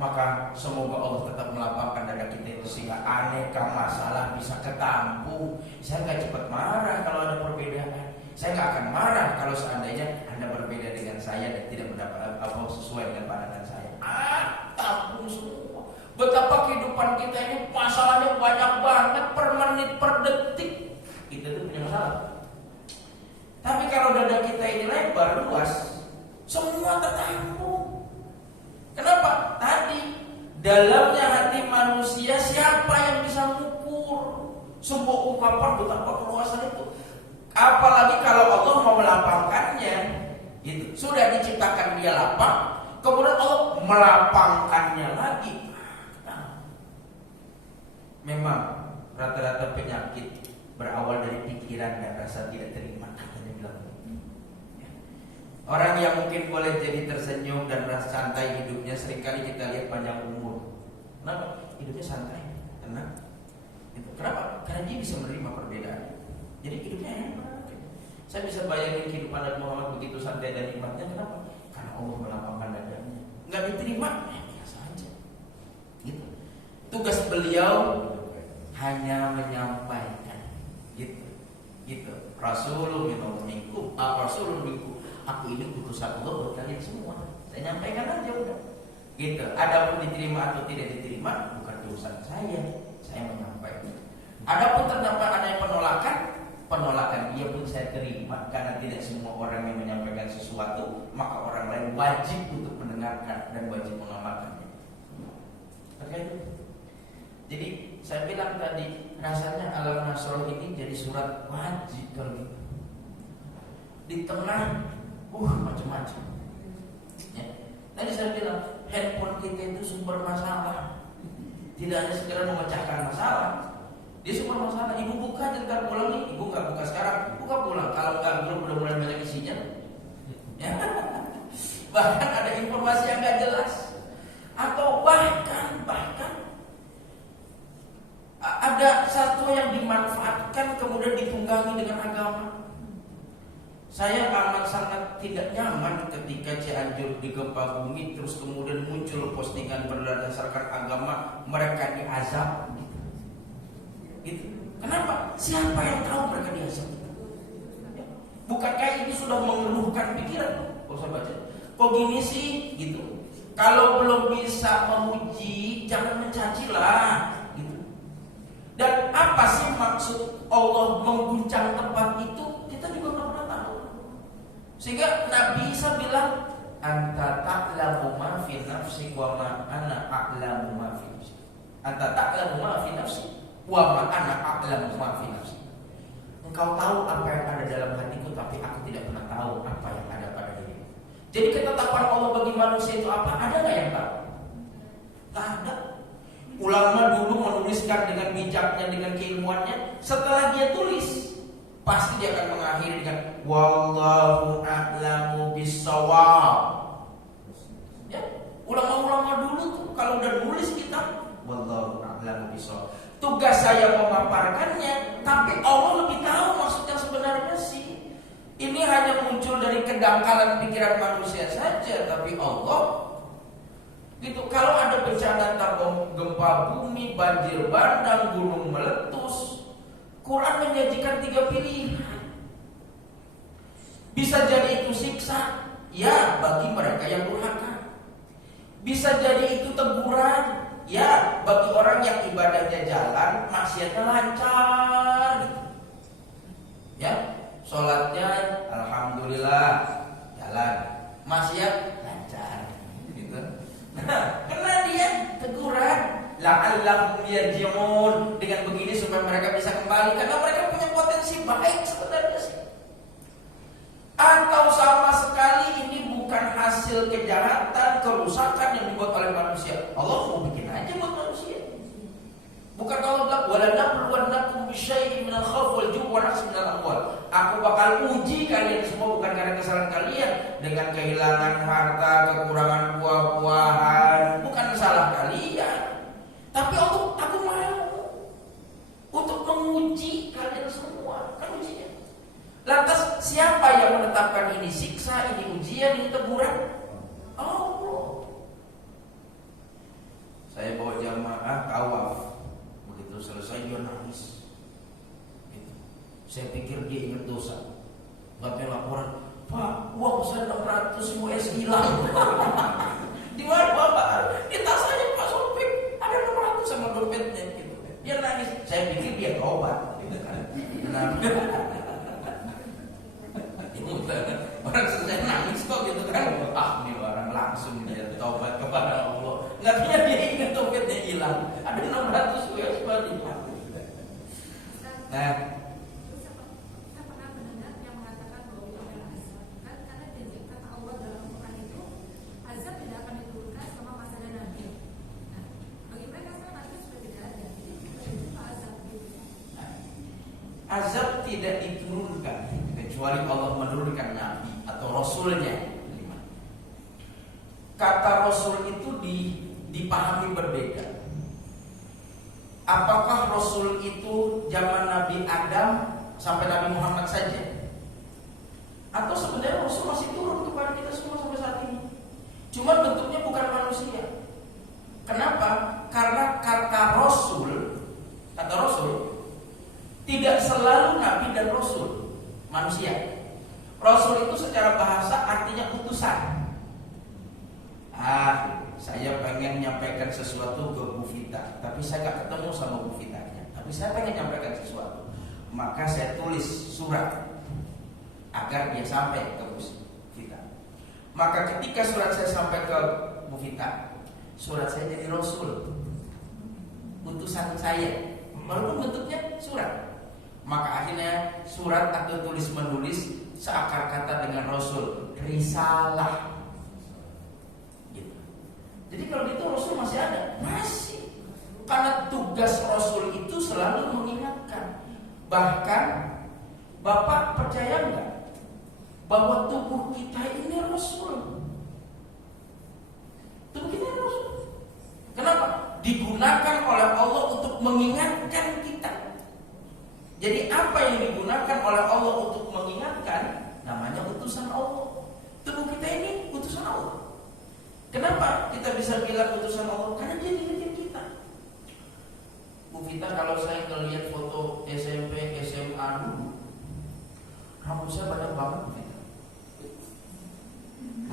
Maka semoga Allah tetap melapangkan dada kita itu sehingga aneka masalah bisa ketampung. Saya nggak cepat marah kalau ada perbedaan. Saya nggak akan marah kalau seandainya Anda berbeda dengan saya dan tidak mendapat apa sesuai dengan pandangan saya. Tampung semua. Betapa kehidupan kita ini masalahnya banyak banget per menit, per detik. Kita tuh punya masalah. Tapi kalau dada kita ini lebar, luas, semua tertampung. Kenapa? Tadi dalamnya hati manusia siapa yang bisa mengukur sebuah ungkapan betapa keluasan itu? Apalagi kalau Allah mau melapangkannya, gitu. Sudah diciptakan dia lapang, kemudian Allah melapangkannya lagi. Memang rata-rata penyakit berawal dari pikiran dan rasa tidak terima, katanya bilang. Orang yang mungkin boleh jadi tersenyum dan rasa santai hidupnya, seringkali kita lihat panjang umur. Kenapa? Hidupnya santai, tenang. Kenapa? Karena dia bisa menerima perbedaan. Jadi hidupnya enak. Saya bisa bayangin kehidupan Nabi Muhammad begitu santai dan nikmatnya. Kenapa? Karena Allah melapangkan dadanya. Nggak diterima, biasa aja. Gitu. Tugas beliau hanya menyampaikan, gitu. Rasulullah minkum, Rasulullah minkum. Aku ini utusan Allah buat kalian semua. Saya nyampaikan aja udah. Gitu. Adapun diterima atau tidak diterima bukan urusan saya menyampaikan. Adapun terdapat ada yang penolakan dia pun saya terima karena tidak semua orang yang menyampaikan sesuatu maka orang lain wajib untuk mendengarkan dan wajib mengamalkannya. Oke. Jadi saya bilang tadi rasanya alam nasroh ini jadi surat wajib kalau gitu. di tengah macam-macam. Ya. Tadi saya bilang handphone kita itu sumber masalah. Tidak hanya sekedar memecahkan masalah, dia sumber masalah. Ibu buka ntar pulang nih, ibu nggak buka sekarang, buka pulang. Kalau nggak belum udah mulai banyak isinya. Ya. Bahkan ada informasi yang nggak jelas, atau bahkan ada satu yang dimanfaatkan kemudian ditunggangi dengan agama. Saya amat sangat tidak nyaman ketika Cianjur digempa bumi, terus kemudian muncul postingan berdasarkan agama mereka diazab. Gitu. Kenapa? Siapa yang tahu mereka diazab? Bukankah ini sudah mengeluhkan pikiran? Kalau saya baca, kok gini sih? Gitu. Kalau belum bisa memuji, jangan mencaci lah. Gitu. Dan apa sih maksud Allah mengguncang tempat itu? Kita juga nggak pernah tahu. Sehingga Nabi Isa bilang, anta ta'lamu ma fi nafsi wa ma ana a'lamu ma fi nafsi. Anta ta'lamu ma fi nafsi wa ma ana a'lamu ma fi nafsi. Engkau tahu apa yang ada dalam hatiku, tapi aku tidak pernah tahu apa yang ada pada dirimu. Jadi ketetapan Allah bagi manusia itu apa? Ada nggak yang tahu? Tak ada. Ulama dulu menuliskan dengan bijaknya, dengan keilmuannya. Setelah dia tulis, pasti dia akan mengakhiri dengan wallahu a'lamu bissawab. Ya, ulama-ulama dulu tuh kalau udah nulis kitab wallahu a'lamu bissawab. Tugas saya memaparkannya, tapi Allah lebih tahu maksud yang sebenarnya sih. Ini hanya muncul dari kedangkalan pikiran manusia saja, tapi Allah gitu. Kalau ada bencana gempa bumi, banjir bandang, gunung meletus, Quran menyajikan 3 pilihan. Bisa jadi itu siksa, ya bagi mereka yang durhaka. Bisa jadi itu teguran, ya bagi orang yang ibadahnya jalan, maksiatnya lancar. Gitu. Ya, sholatnya alhamdulillah jalan, maksiat lancar. Gitu. Nah, karena dia teguran, la'allahum yarji'un, dengan begini supaya mereka bisa kembali karena mereka punya potensi baik sebenarnya sih. Atau sama sekali ini bukan hasil kejahatan, kerusakan yang dibuat oleh manusia. Allah mau bikin aja buat manusia. Bukan Allah bilang walanabluwannakum bisyai'in minal khauf wal ju' wa naqsin minal amwal. Aku bakal uji kalian semua bukan karena kesalahan kalian, dengan kehilangan harta, kekurangan buah-buahan, bukan salah kalian. Tapi aku mau untuk menguji kalian semua, kan ujian. Lantas siapa yang menetapkan ini siksa, ini ujian, ini teguran? Allah. Saya bawa jamaah tawaf, begitu selesai dia nangis. Gitu. Saya pikir dia ingat dosa. Nggak laporan, Pak, uang saya 600 US hilang. Di mana Bapak? Di tas saya Pak Sopik ada 600 sama dompetnya. Gitu. Dia nangis. Saya pikir dia tobat. Gitu kan. Nah, orang selesai nangis kok gitu kan. Ini orang langsung dia taubat kepada Allah. Nggak punya dia ingat dompetnya hilang. Ada 600 US balik. Nah, saya pernah mendengar yang mengatakan bahwa itu adalah azab. Karena janji kata Allah dalam Al-Quran itu azab tidak akan diturunkan selama masa ada Nabi. Nah, bagi mereka sekarang Nabi sudah tidak ada. Jadi itu azab gitu. Azab tidak diturunkan kecuali Allah menurunkan Nabi atau Rasulnya. Kata Rasul itu dipahami berbeda. Apakah Rasul itu zaman Nabi Adam sampai Nabi Muhammad saja? Atau sebenarnya Rasul masih turun kepada kita semua sampai saat ini? Cuma bentuknya bukan manusia. Kenapa? Karena kata Rasul tidak selalu Nabi dan Rasul manusia. Rasul itu secara bahasa artinya utusan. Saya pengen nyampaikan sesuatu ke Bu Vita, tapi saya gak ketemu sama Bu Vitanya. Tapi saya pengen nyampaikan sesuatu, maka saya tulis surat agar dia sampai ke Bu Vita. Maka ketika surat saya sampai ke Bu Vita, surat saya jadi Rasul, utusan saya, walaupun bentuknya surat. Maka akhirnya surat atau tulis menulis seakar kata dengan Rasul, risalah. Gitu. Jadi kalau gitu Rasul masih ada, masih. Karena tugas Rasul itu selalu mengingatkan. Bahkan Bapak percaya nggak bahwa tubuh kita ini Rasul? Tubuh kita ini Rasul. Kenapa? Digunakan oleh Allah untuk mengingatkan kita. Jadi apa yang digunakan oleh Allah untuk mengingatkan namanya utusan Allah. Tubuh kita ini utusan Allah. Kenapa kita bisa bilang utusan Allah? Karena dia diingatkan kita. Bu Vita, kalau saya ngelihat foto SMP, SMA dulu, rambut saya banyak banget, Bu Vita.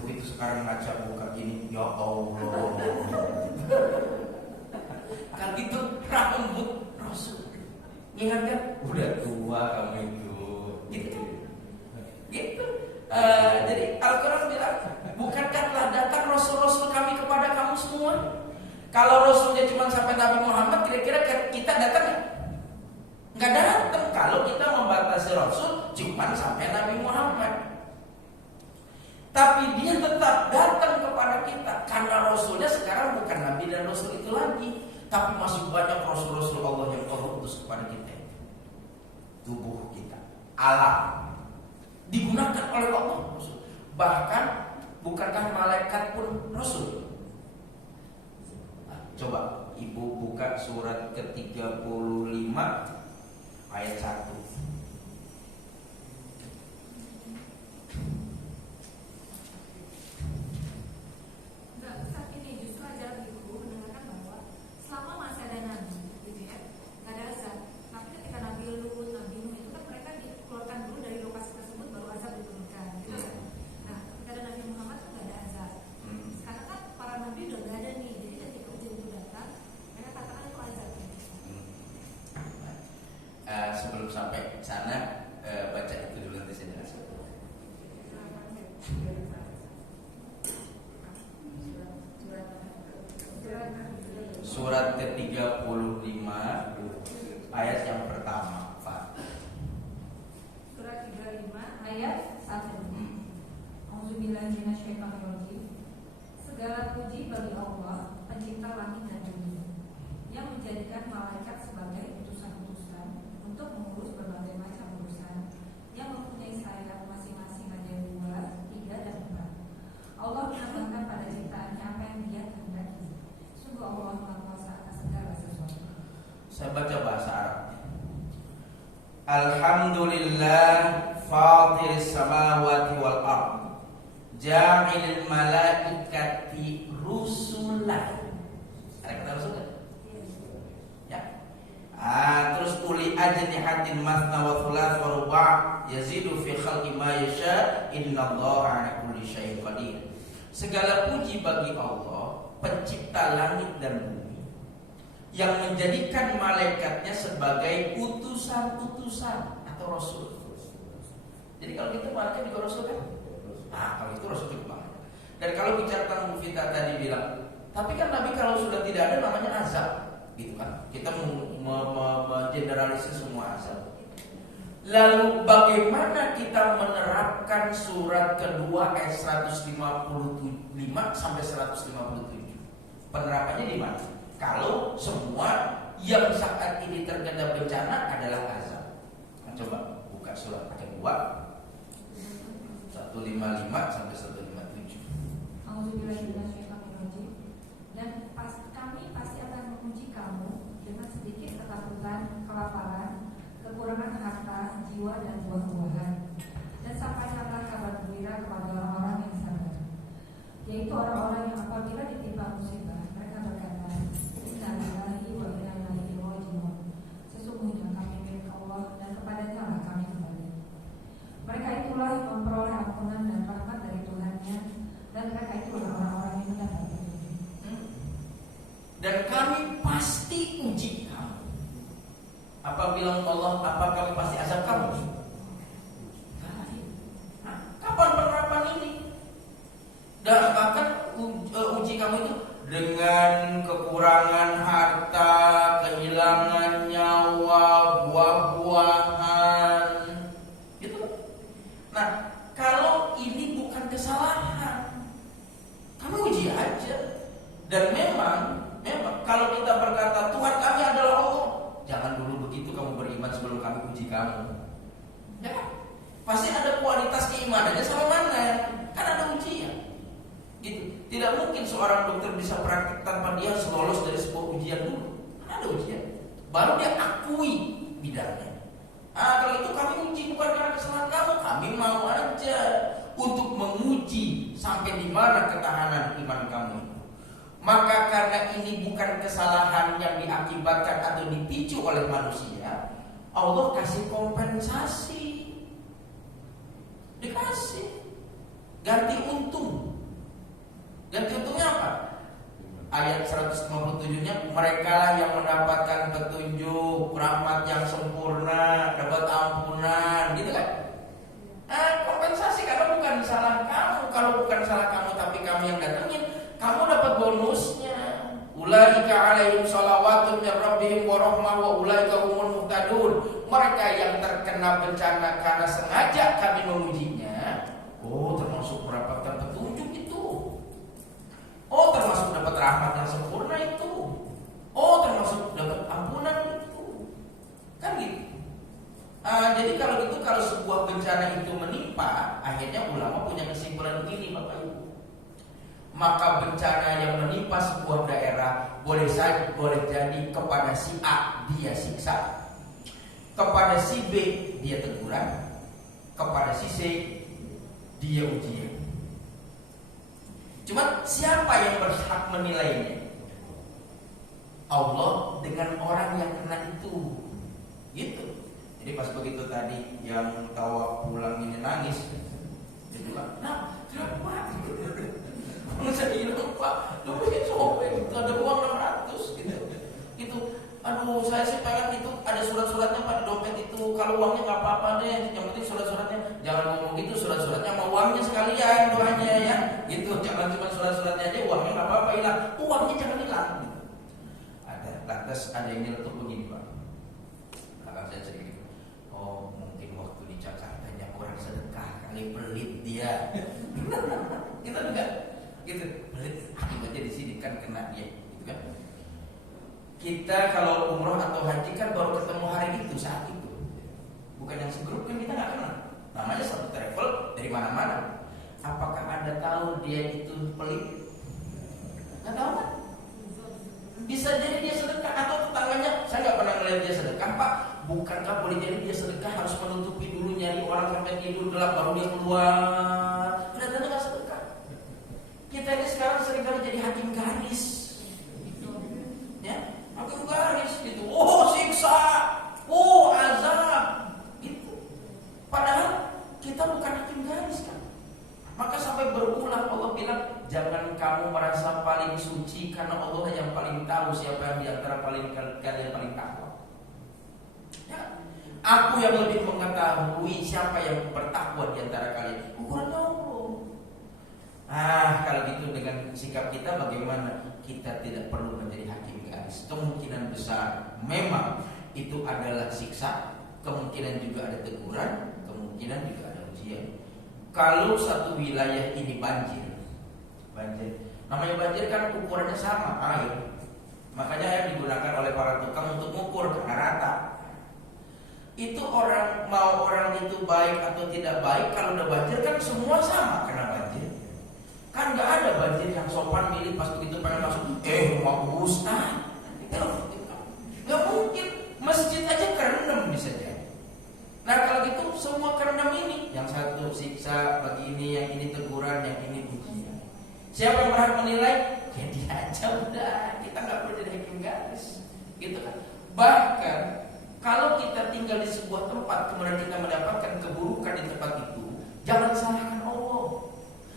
Begitu sekarang ngaca buka gini, ya Allah. Kan itu rambut Rasul. Ingatkan, udah tua kamu itu. Gitu. Gitu. Jadi Al-Quran bilang, bukankah telah datang Rasul-Rasul kami kepada kamu semua? Kalau Rasulnya cuma sampai Nabi Muhammad, kira-kira kita datang nggak? Nggak datang. Kalau kita membatasi Rasul cuma sampai Nabi Muhammad. Tapi dia tetap datang kepada kita karena Rasulnya sekarang bukan Nabi dan Rasul itu lagi, tapi masih banyak Rasul-Rasul Allah yang Allah utus kepada kita. Tubuh kita, alam, digunakan oleh Allah Rasul. Bahkan bukankah malaikat pun Rasul? Nah, coba Ibu buka surat ke-35 ayat 1. Saat ini justru ajaran ibu menerangkan bahwa selama masa ada nabi, gitu ya, nggak ada azab. Tapi ketika Nabi Lut, Nabi Nuh itu kan mereka dikeluarkan dulu dari lokasi tersebut, baru azab diturunkan. Gitu kan? Nah, ketika ada Nabi Muhammad kan nggak ada azab. Sekarang kan para nabi udah nggak ada nih, jadi ketika ujian itu datang, mereka katakan itu azab. Sebelum sampai sana, baca itu dulu nanti saya jelaskan. Surat ke-35 ayat yang pertama, Pak. Surat 35 ayat 1. Auzubillahi minasyaitonirrajim. Segala puji bagi Allah, pencipta langit dan bumi, yang menjadikan malaikat sebagai utusan-utusan untuk mengurus berbagai macam urusan, yang mempunyai sayap masing-masing ada 2, 3, dan 4. Allah menambahkan pada ciptaannya apa yang Dia kehendaki. Sungguh Allah Maha Kuasa atas segala sesuatu. Saya baca bahasa Arab. Alhamdulillah fatiris samawati wal ard, ja'ilil malaikati rusulan. Ada kata rusul kan? Ya. Terus uli ajnihatin mathna wa thulath wa ruba' yazidu fi khalqi ma yasha innallaha 'ala kulli syai'in qadir. Segala puji bagi Allah, pencipta langit dan bumi, yang menjadikan malaikatnya sebagai utusan-utusan atau rasul. Jadi kalau kita malaikat juga rasul kan? Kalau itu rasul juga banget. Dan kalau bicara tentang Bu Vita tadi bilang, tapi kan Nabi kalau sudah tidak ada namanya azab, gitu kan? Kita mengeneralisir semua azab. Lalu bagaimana kita menerapkan surat kedua ayat 155 sampai 157? Penerapannya di mana? Kalau semua yang saat ini terkena bencana adalah azab. Nah, coba buka surat kedua 155 sampai 157. Auzubillahi minasyaitonirrajim. Dan kami pasti akan menguji kamu dengan sedikit ketakutan, kelaparan, kekurangan harta, jiwa, dan buah-buahan. Dan sampaikanlah kabar gembira kepada orang-orang yang sabar, yaitu orang-orang yang apabila ditimpa musibah mereka berkata, Inna lillahi wa inna ilaihi raji'un. Sesungguhnya kami milik Allah dan kepadanya lah kami kembali. Mereka itulah yang memperoleh ampunan dan rahmat dari Tuhannya, dan mereka itulah orang-orang yang mendapat petunjuk. Dan kami pasti uji kamu. Apa bilang Allah? Apa kami pasti azab kamu? Nah, kapan penerapan ini? Dan bahkan uji kamu itu dengan kekurangan harta, kehilangan nyawa, buah-buahan, gitu. Nah, Dan memang kalau kita berkata Tuhan kami adalah Allah, jangan dulu begitu kamu beriman sebelum kami uji kamu. Ya kan? Pasti ada kualitas keimanannya sama mana? Kan ada ujian. Gitu. Tidak mungkin seorang dokter bisa praktik tanpa dia harus lolos dari sebuah ujian dulu. Kan ada ujian. Baru dia akui bidangnya. Kalau itu kami uji bukan karena kesalahan kamu, kami mau aja untuk menguji sampai di mana ketahanan iman kamu. Maka karena ini bukan kesalahan yang diakibatkan atau dipicu oleh manusia, Allah kasih kompensasi. Dikasih ganti untung. Ganti untungnya apa? Ayat 157-nya, mereka yang mendapatkan petunjuk, rahmat yang sempurna, dapat ampunan, gitu kan? Kompensasi karena bukan salah kamu. Kalau bukan salah kamu tapi kami yang datengin, kamu dapat bonusnya. Ulaika alaihim shalawatun min rabbihim wa rahmah wa ulaika humul muhtadun. Mereka yang terkena bencana karena sengaja kami mengujinya, termasuk mendapatkan petunjuk itu. Termasuk dapat rahmat yang sempurna itu. Termasuk dapat ampunan itu. Kan gitu. Jadi kalau gitu, kalau sebuah bencana itu menimpa, akhirnya ulama punya kesimpulan begini, Bapak Ibu. Maka bencana yang menimpa sebuah daerah boleh jadi kepada si A dia siksa, kepada si B dia teguran, kepada si C dia ujian. Cuma siapa yang berhak menilainya? Allah dengan orang yang kena itu. Gitu. Jadi pas begitu tadi yang tawa pulang ini nangis, dia bilang, "Nah, kenapa?" Saya bilang, "Pak, lu pengen sobek, itu ada uang 600 gitu." Gitu. Aduh, saya sih pengen itu ada surat-suratnya pada dompet itu. Kalau uangnya nggak apa-apa deh, yang penting surat-suratnya. Jangan ngomong gitu, surat-suratnya sama uangnya sekalian doanya ya. Gitu, jangan cuma surat-suratnya aja, uangnya nggak apa-apa hilang. Uangnya jangan hilang. Gitu. Lantas ada yang nyeletuk begini, Pak. Belakang saya sedikit. Mungkin waktu di Jakartanya kurang sedekah, kali pelit dia. Gitu enggak? Gitu, pelit. Akibatnya di sini kan kena dia, gitu kan? Kita kalau umroh atau haji kan baru ketemu hari itu, saat itu. Bukan yang segrup kan kita nggak kenal. Namanya satu travel dari mana-mana. Apakah Anda tahu dia itu pelit? Nggak tahu kan? Bisa jadi dia sedekah atau tetangganya. Saya nggak pernah ngeliat dia sedekah, Pak. Bukankah boleh jadi dia sedekah harus menutupi dulu, nyari orang sampai tidur gelap baru dia keluar. Ternyata nggak sedekah. Kita ini sekarang seringkali jadi hakim garis. Ya, hakim garis gitu. Siksa, azab, gitu. Padahal kita bukan hakim garis kan. Maka sampai berulang Allah bilang, jangan kamu merasa paling suci karena Allah yang paling tahu siapa yang diantara kalian paling takwa. Ya, aku yang lebih mengetahui siapa yang bertakwa diantara kalian. Ukuran Allah. Kalau gitu dengan sikap kita bagaimana? Kita tidak perlu menjadi hakim garis. Kemungkinan besar memang itu adalah siksa, kemungkinan juga ada teguran, kemungkinan juga ada ujian. Kalau satu wilayah ini banjir, namanya banjir kan ukurannya sama, air. Makanya air digunakan oleh para tukang untuk mengukur karena rata. Itu orang itu baik atau tidak baik, kalau udah banjir kan semua sama kena banjir. Kan nggak ada banjir yang sopan milih pas begitu pengen masuk, mau Ustaz. Nggak mungkin, masjid aja kerendam bisa jadi. Nah kalau gitu semua kerendam ini, yang satu siksa bagi ini, yang ini teguran, yang ini ujian. Siapa yang berhak menilai? Ya dia aja udah. Kita nggak perlu jadi hakim garis, gitu kan? Bahkan kalau kita tinggal di sebuah tempat kemudian kita mendapatkan keburukan di tempat itu, jangan salahkan Allah.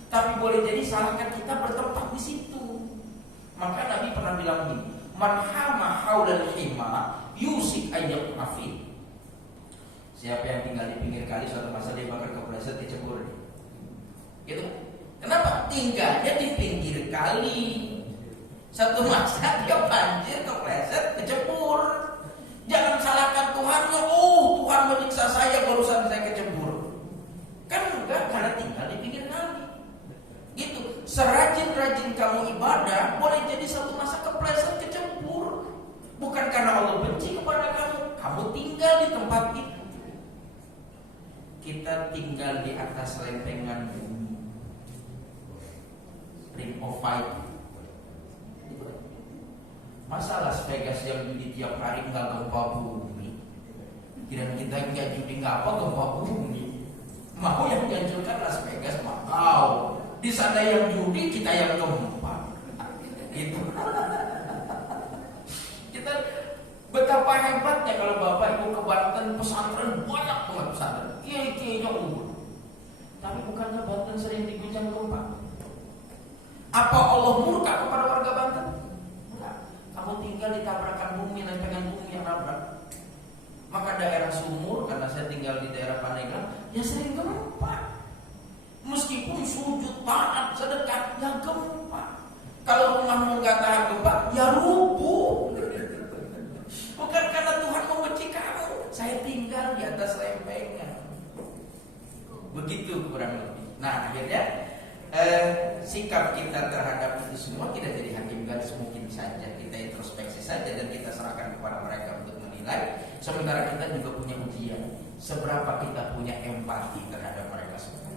Tapi boleh jadi salahkan kita bertempat di situ. Maka Nabi pernah bilang begini, man hama haulal hima yusik ayyaq afi. Siapa yang tinggal di pinggir kali suatu masa dia bakal kepleset dicebur. Gitu. Kenapa? Tinggalnya di pinggir kali. Satu masa dia banjir, kepleset, kecebur. Jangan salahkan Tuhannya. Tuhan menyiksa saya barusan saya kecebur. Kan enggak, karena tinggal di pinggir kali. Gitu. Serajin-rajin kamu ibadah, boleh jadi satu masa kepleset, kecebur. Bukan karena Allah benci kepada kamu, kamu tinggal di tempat itu. Kita tinggal di atas lempengan bumi, ring of fire. Masa Las Vegas yang judi tiap hari nggak gempa bumi? Kira kita nggak judi nggak apa gempa bumi? Mau yang dihancurkan Las Vegas mau. Di sana yang judi, kita yang gempa. Itu. Kita betapa hebatnya kalau Bapak Ibu ke Banten, pesantren banyak banget pesantren. Kiai-kiainya unggul. Tapi bukannya Banten sering diguncang gempa? Apa Allah murka kepada warga Banten? Enggak. Kamu tinggal di tabrakan bumi, lempengan bumi yang nabrak. Maka daerah Sumur, karena saya tinggal di daerah Pandeglang, ya sering gempa. Meskipun sujud, taat, sedekah, ya gempa. Kalau rumahmu nggak tahan gempa, ya rubuh. Bukan karena Tuhan membenci kamu. Saya tinggal di atas lempengan. Begitu kurang lebih. Nah akhirnya sikap kita terhadap itu semua tidak jadi hakim garis, mungkin saja kita introspeksi saja dan kita serahkan kepada mereka untuk menilai. Sementara kita juga punya ujian, seberapa kita punya empati terhadap mereka semua.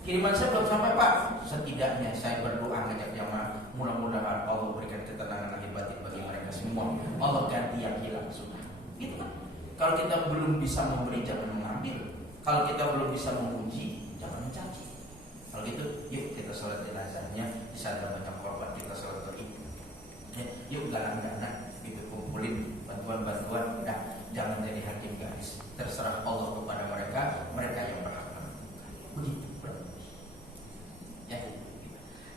Kiriman saya belum sampai Pak. Setidaknya saya berdoa ngajak jamaah, mudah-mudahan Allah berikan ketenangan lahir batin bagi mereka semua. Allah ganti yang hilang sudah. Gitu kan? Kalau kita belum bisa memberi, jangan mengambil. Kalau kita belum bisa memuji, jangan mencaci. Kalau gitu, yuk kita sholat jenazahnya. Di sana banyak korban, kita sholat beribu. Yuk galang dana, itu kumpulin bantuan-bantuan. Udah, jangan jadi hakim garis. Terserah Allah kepada mereka, mereka yang berhak. Begitu. Ya.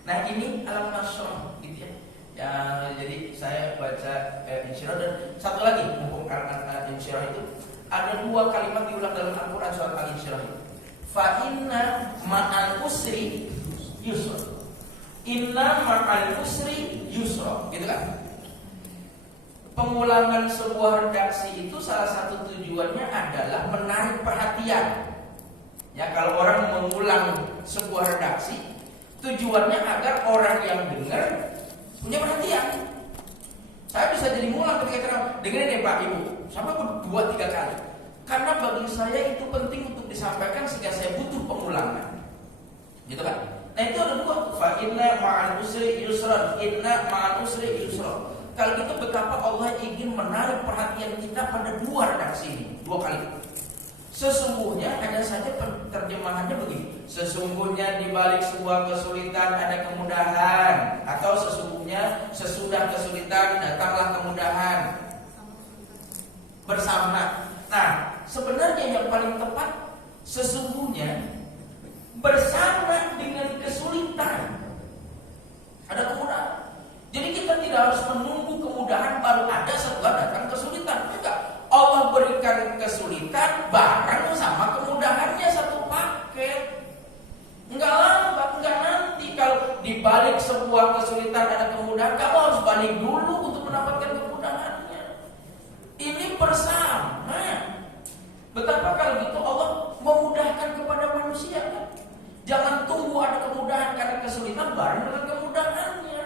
Nah ini Al-Nasrah gitu ya. Ya, jadi saya baca Insyirah, dan satu lagi mumpung karena Insyirah itu ada dua kalimat diulang dalam Al-Quran surat Al-Insyirah itu. Fa inna ma'al usri yusra. Inna ma'al usri yusra, gitu kan? Pengulangan sebuah redaksi itu salah satu tujuannya adalah menarik perhatian. Ya, kalau orang mengulang sebuah redaksi, tujuannya agar orang yang dengar punya perhatian. Saya bisa jadi ngulang ketika kita dengerin deh Pak Ibu sampai 2-3 kali. Karena bagi saya itu penting untuk disampaikan sehingga saya butuh pengulangan. Gitu kan? Nah itu ada dua. Fa inna ma'al usri yusra, inna ma'al usri yusra. Kalau gitu betapa Allah ingin menarik perhatian kita pada dua redaksi ini, 2 kali. Sesungguhnya ada saja terjemahannya begini. Sesungguhnya di balik sebuah kesulitan ada kemudahan, atau sesungguhnya sesudah kesulitan datanglah kemudahan. Bersama. Nah, sebenarnya yang paling tepat sesungguhnya bersama dengan kesulitan ada kemudahan. Jadi kita tidak harus menunggu kemudahan baru ada setelah datang kesulitan. Enggak. Allah berikan kesulitan bareng sama kemudahannya satu paket. Enggak lambat, enggak nanti. Kalau dibalik sebuah kesulitan ada kemudahan, kamu harus balik dulu untuk mendapatkan kemudahannya. Ini bersama. Betapa kalau gitu Allah memudahkan kepada manusia kan? Jangan tunggu ada kemudahan karena kesulitan bareng dengan kemudahannya.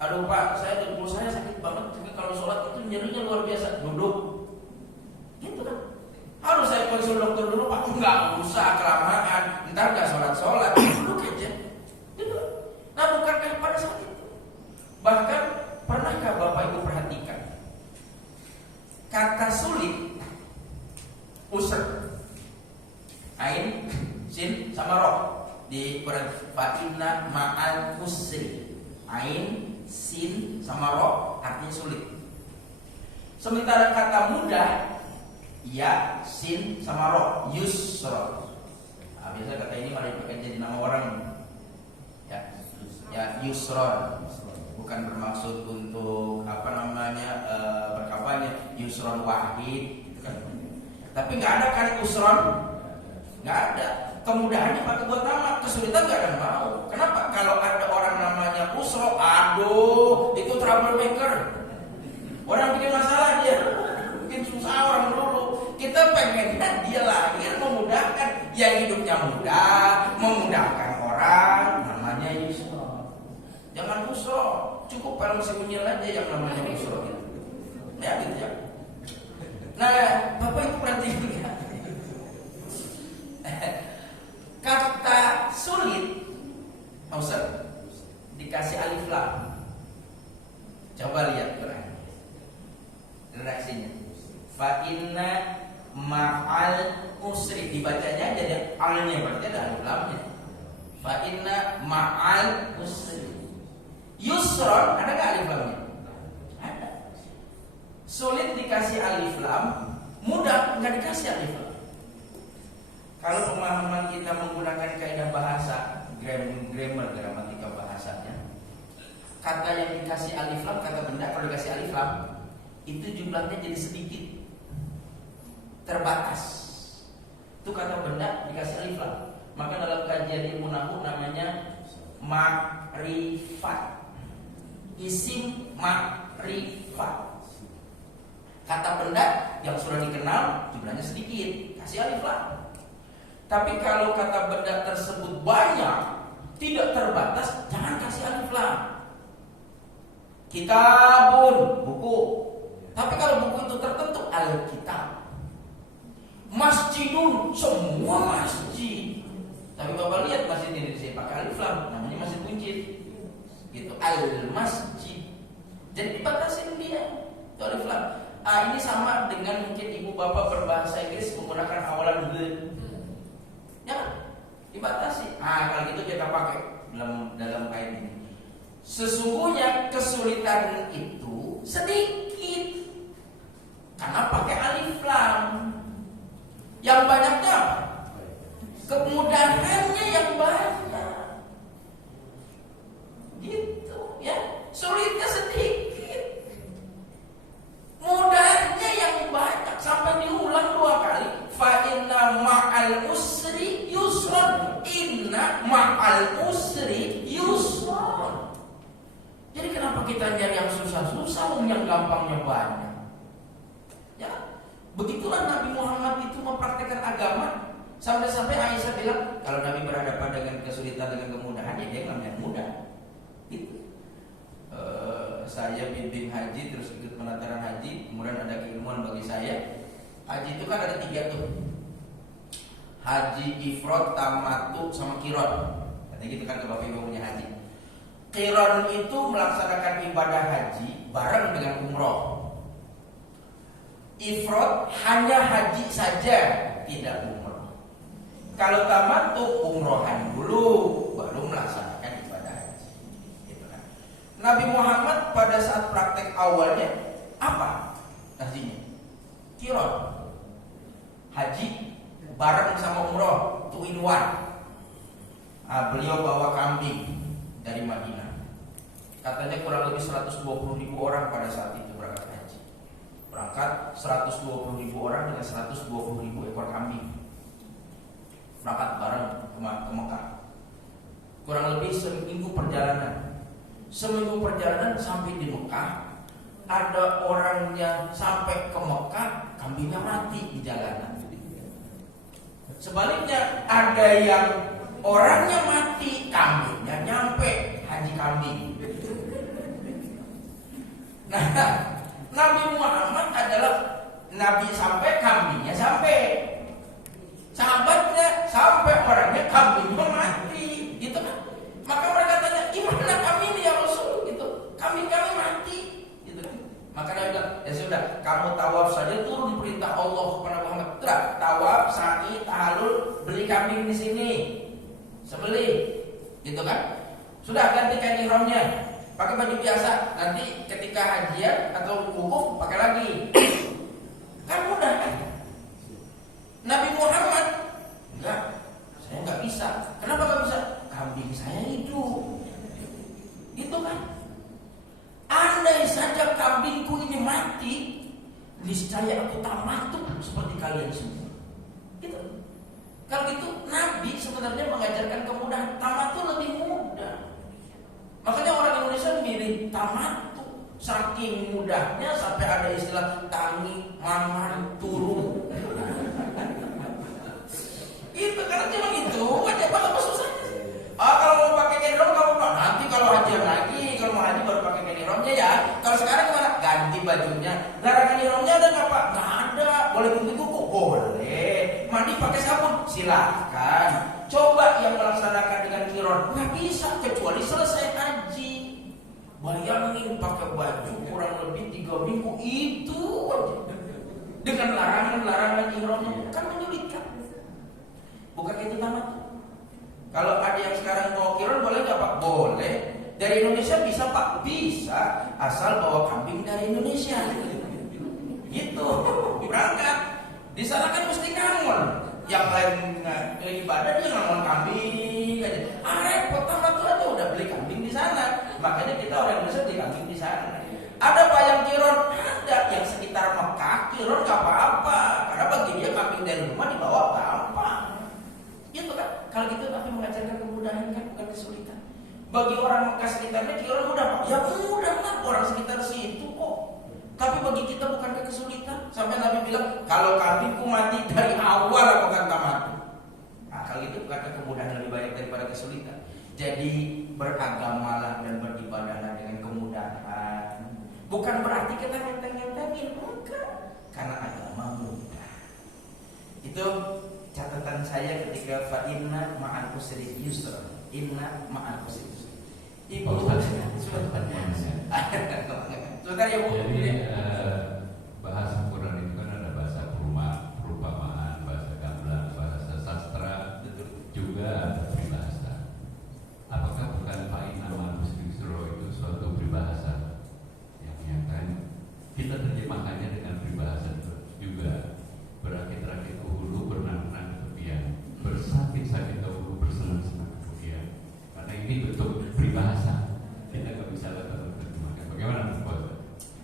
Aduh Pak, saya dengkul saya sakit banget. Kalau sholat itu nyerinya luar biasa. Duduk. Gitu kan? Harus saya konsul dokter dulu Pak. Enggak usah kelamaan. Ntar gak sholat-sholat. Duduk aja. Gitu. Nah bukankah pada saat itu? Bahkan pernahkah Bapak Ibu perhatikan kata sulit, usr, ain, sin sama roh di Quran. Fa inna ma'al usri, ain, sin sama roh artinya sulit. Sementara kata mudah, ya, sin sama roh, yusra. Nah, biasa kata ini malah dipakai jadi nama orang. Ya, yusron. Bukan bermaksud untuk berkampanye yusron wahid, gitu kan. Tapi nggak ada kan usron, nggak ada. Kemudahannya pakai buat nama, kesulitan nggak ada yang mau. Kenapa? Kalau ada orang namanya usro, aduh, itu troublemaker. Orang bikin masalah dia, bikin susah orang dulu. Kita pengennya dia lahir memudahkan, yang hidupnya mudah, memudahkan orang, namanya kalau masih unyil aja yang namanya usroh gitu. Ya gitu ya. Nah, Bapak Ibu perhatikan ya. Kata sulit, Ustaz, dikasih alif lam. Coba lihat Quran. Redaksinya. Fa inna ma'al usri, dibacanya jadi alnya, berarti ada alif lamnya. Fa inna ma'al usri yusron, ada nggak alif lamnya? Ada. Sulit dikasih alif lam, mudah nggak dikasih alif lam. Kalau pemahaman kita menggunakan kaidah bahasa, grammar, gramatika bahasanya, kata yang dikasih alif lam, kata benda kalau dikasih alif lam, itu jumlahnya jadi sedikit, terbatas. Itu kata benda dikasih alif lam. Maka dalam kajian ilmu nahwu namanya ma'rifat. Isim ma'rifat. Kata benda yang sudah dikenal jumlahnya sedikit, kasih alif lam. Tapi kalau kata benda tersebut banyak, tidak terbatas, jangan kasih alif lam. Kitabun, buku. Tapi kalau buku itu tertentu, alkitab. Masjidun, semua masjid. Tapi Bapak lihat masjid ini saya pakai alif lam, namanya masjid buncit. Gitu, al-masjid. Jadi dibatasin dia, itu alif lam. Ini sama dengan mungkin ibu bapak berbahasa Inggris menggunakan awalan the. Ya kan? Dibatasi. Kalau gitu kita pakai dalam kait ini. Sesungguhnya kesulitan itu sedikit karena pakai alif lam. Yang banyaknya apa? Kemudahannya yang banyak. Gitu ya. Sulitnya sedikit, mudahnya yang banyak. Sampai diulang 2 kali. Fa inna ma'al usri yusron. Inna ma'al usri yusron. Jadi kenapa kita nyari yang susah-susah, yang gampangnya banyak? Ya, begitulah Nabi Muhammad itu mempraktekkan agama. Sampai-sampai Aisyah bilang, kalau Nabi berhadapan dengan kesulitan, dengan kemudahan, ya dia namanya mudah. Gitu. Saya bimbing haji, terus ikut penataran haji, kemudian ada keilmuan bagi saya. Haji itu kan ada 3 tuh. Haji ifrad, tamattu, sama qiran. Katanya gitu kan kalau Bapak Ibu punya haji. Qiran itu melaksanakan ibadah haji bareng dengan umroh. Ifrad hanya haji saja, tidak umroh. Kalau tamattu, umrohan dulu, baru melaksanakan ibadah haji. Gitu kan. Nabi Muhammad pada saat praktek awalnya apa hajinya? Qiran, haji bareng sama umroh, 2 in 1. Beliau bawa kambing dari Madinah. Katanya kurang lebih 120.000 orang pada saat itu berangkat haji. Berangkat 120.000 orang dengan 120.000 ekor kambing. Berangkat bareng ke Mekah. Kurang lebih seminggu perjalanan. Seminggu perjalanan sampai di Mekah, ada orangnya sampai ke Mekah, kambingnya mati di jalanan. Sebaliknya ada yang orangnya mati, kambingnya nyampe, haji kambing. Nah, Nabi Muhammad adalah Nabi sampai, kambingnya sampai. Sahabatnya sampai, orangnya kambingnya mati, gitu kan? Maka mereka tanya, gimana kami ini ya Rasul? Gitu, kambing kami mati, gitu kan? Maka Nabi bilang, ya sudah, kamu tawaf saja, turun perintah Allah kepada Muhammad. Sudah, tawaf, sa'i, tahallul, beli kambing di sini, sebeli, gitu kan? Sudah, gantikan ihramnya, pakai baju biasa. Nanti ketika hajian atau wukuf pakai lagi. Kan mudah kan? Nabi Muhammad enggak, saya enggak bisa. Kenapa enggak bisa? Kambing saya hidup. Gitu kan? Andai saja kambingku ini mati, niscaya aku tamattu seperti kalian semua. Gitu. Kalau gitu Nabi sebenarnya mengajarkan kemudahan. Tamattu lebih mudah. Makanya orang Indonesia milih tamattu, saking mudahnya sampai ada istilah tangi, mamar, turun. Itu karena cuma gitu aja, apa susahnya? Kalau mau pakai ihram kamu nanti kalau hajian lagi, kalau mau haji baru pakai ihram bajunya. Larangan ihramnya ada nggak Pak? Nggak ada. Boleh kumpul kuku? Boleh. Mandi pakai sabun? Silahkan. Coba yang melaksanakan dengan kiron, nggak bisa kecuali selesai haji. Bayangin pakai baju kurang lebih 3 minggu itu aja. Dengan larangan ihramnya kan menyulitkan. Bukan itu tamat. Kalau ada yang sekarang mau kiron boleh nggak Pak? Boleh. Dari Indonesia bisa Pak? Bisa. Asal bawa kambing dari Indonesia. Gitu. Berangkat. Di sana kan mesti ngangon. Yang lain ibadah dia ngangon kambing aja. Repot tamat tuh aja udah beli kambing di sana. Makanya kita orang Indonesia beli kambing di sana. Ada Pak yang kiron? Ada. Yang sekitar Mekah kiron nggak apa-apa. Karena bagi dia kambing dari rumah dibawa gampang. Gitu kan? Kalau gitu tapi mengajarkan kemudahan kan bukan kesulitan. Bagi orang Mekah sekitarnya kiron mudah Pak. Ya mudah lah orang sekitar situ kok. Tapi bagi kita bukan kesulitan. Sampai Nabi bilang kalau kambingku mati dari awal aku akan tamat. Nah kalau gitu bukan kemudahan lebih banyak daripada kesulitan. Jadi beragamalah dan beribadahlah dengan kemudahan. Bukan berarti kita ngenteng-ngentengin, bukan. Karena agama mudah. Itu catatan saya ketika fa inna ma'al usri yusra. Inna ma'al usri yusra. Ibu sebentar ya Bu. Jadi bahasa Quran itu kan ada bahasa perumpamaan, bahasa gamblang, bahasa sastra, juga ada peribahasa. Apakah bukan fa'inna ma'al usri yusra itu suatu peribahasa yang menyatakan kita terjemahkannya dengan peribahasa juga berakit-rakit ke hulu, berenang-renang ke tepian, bersakit-sakit dahulu, bersenang-senang kemudian. Karena ini bentuk peribahasa, kita nggak bisa terjemahkan. Bagaimana Pak?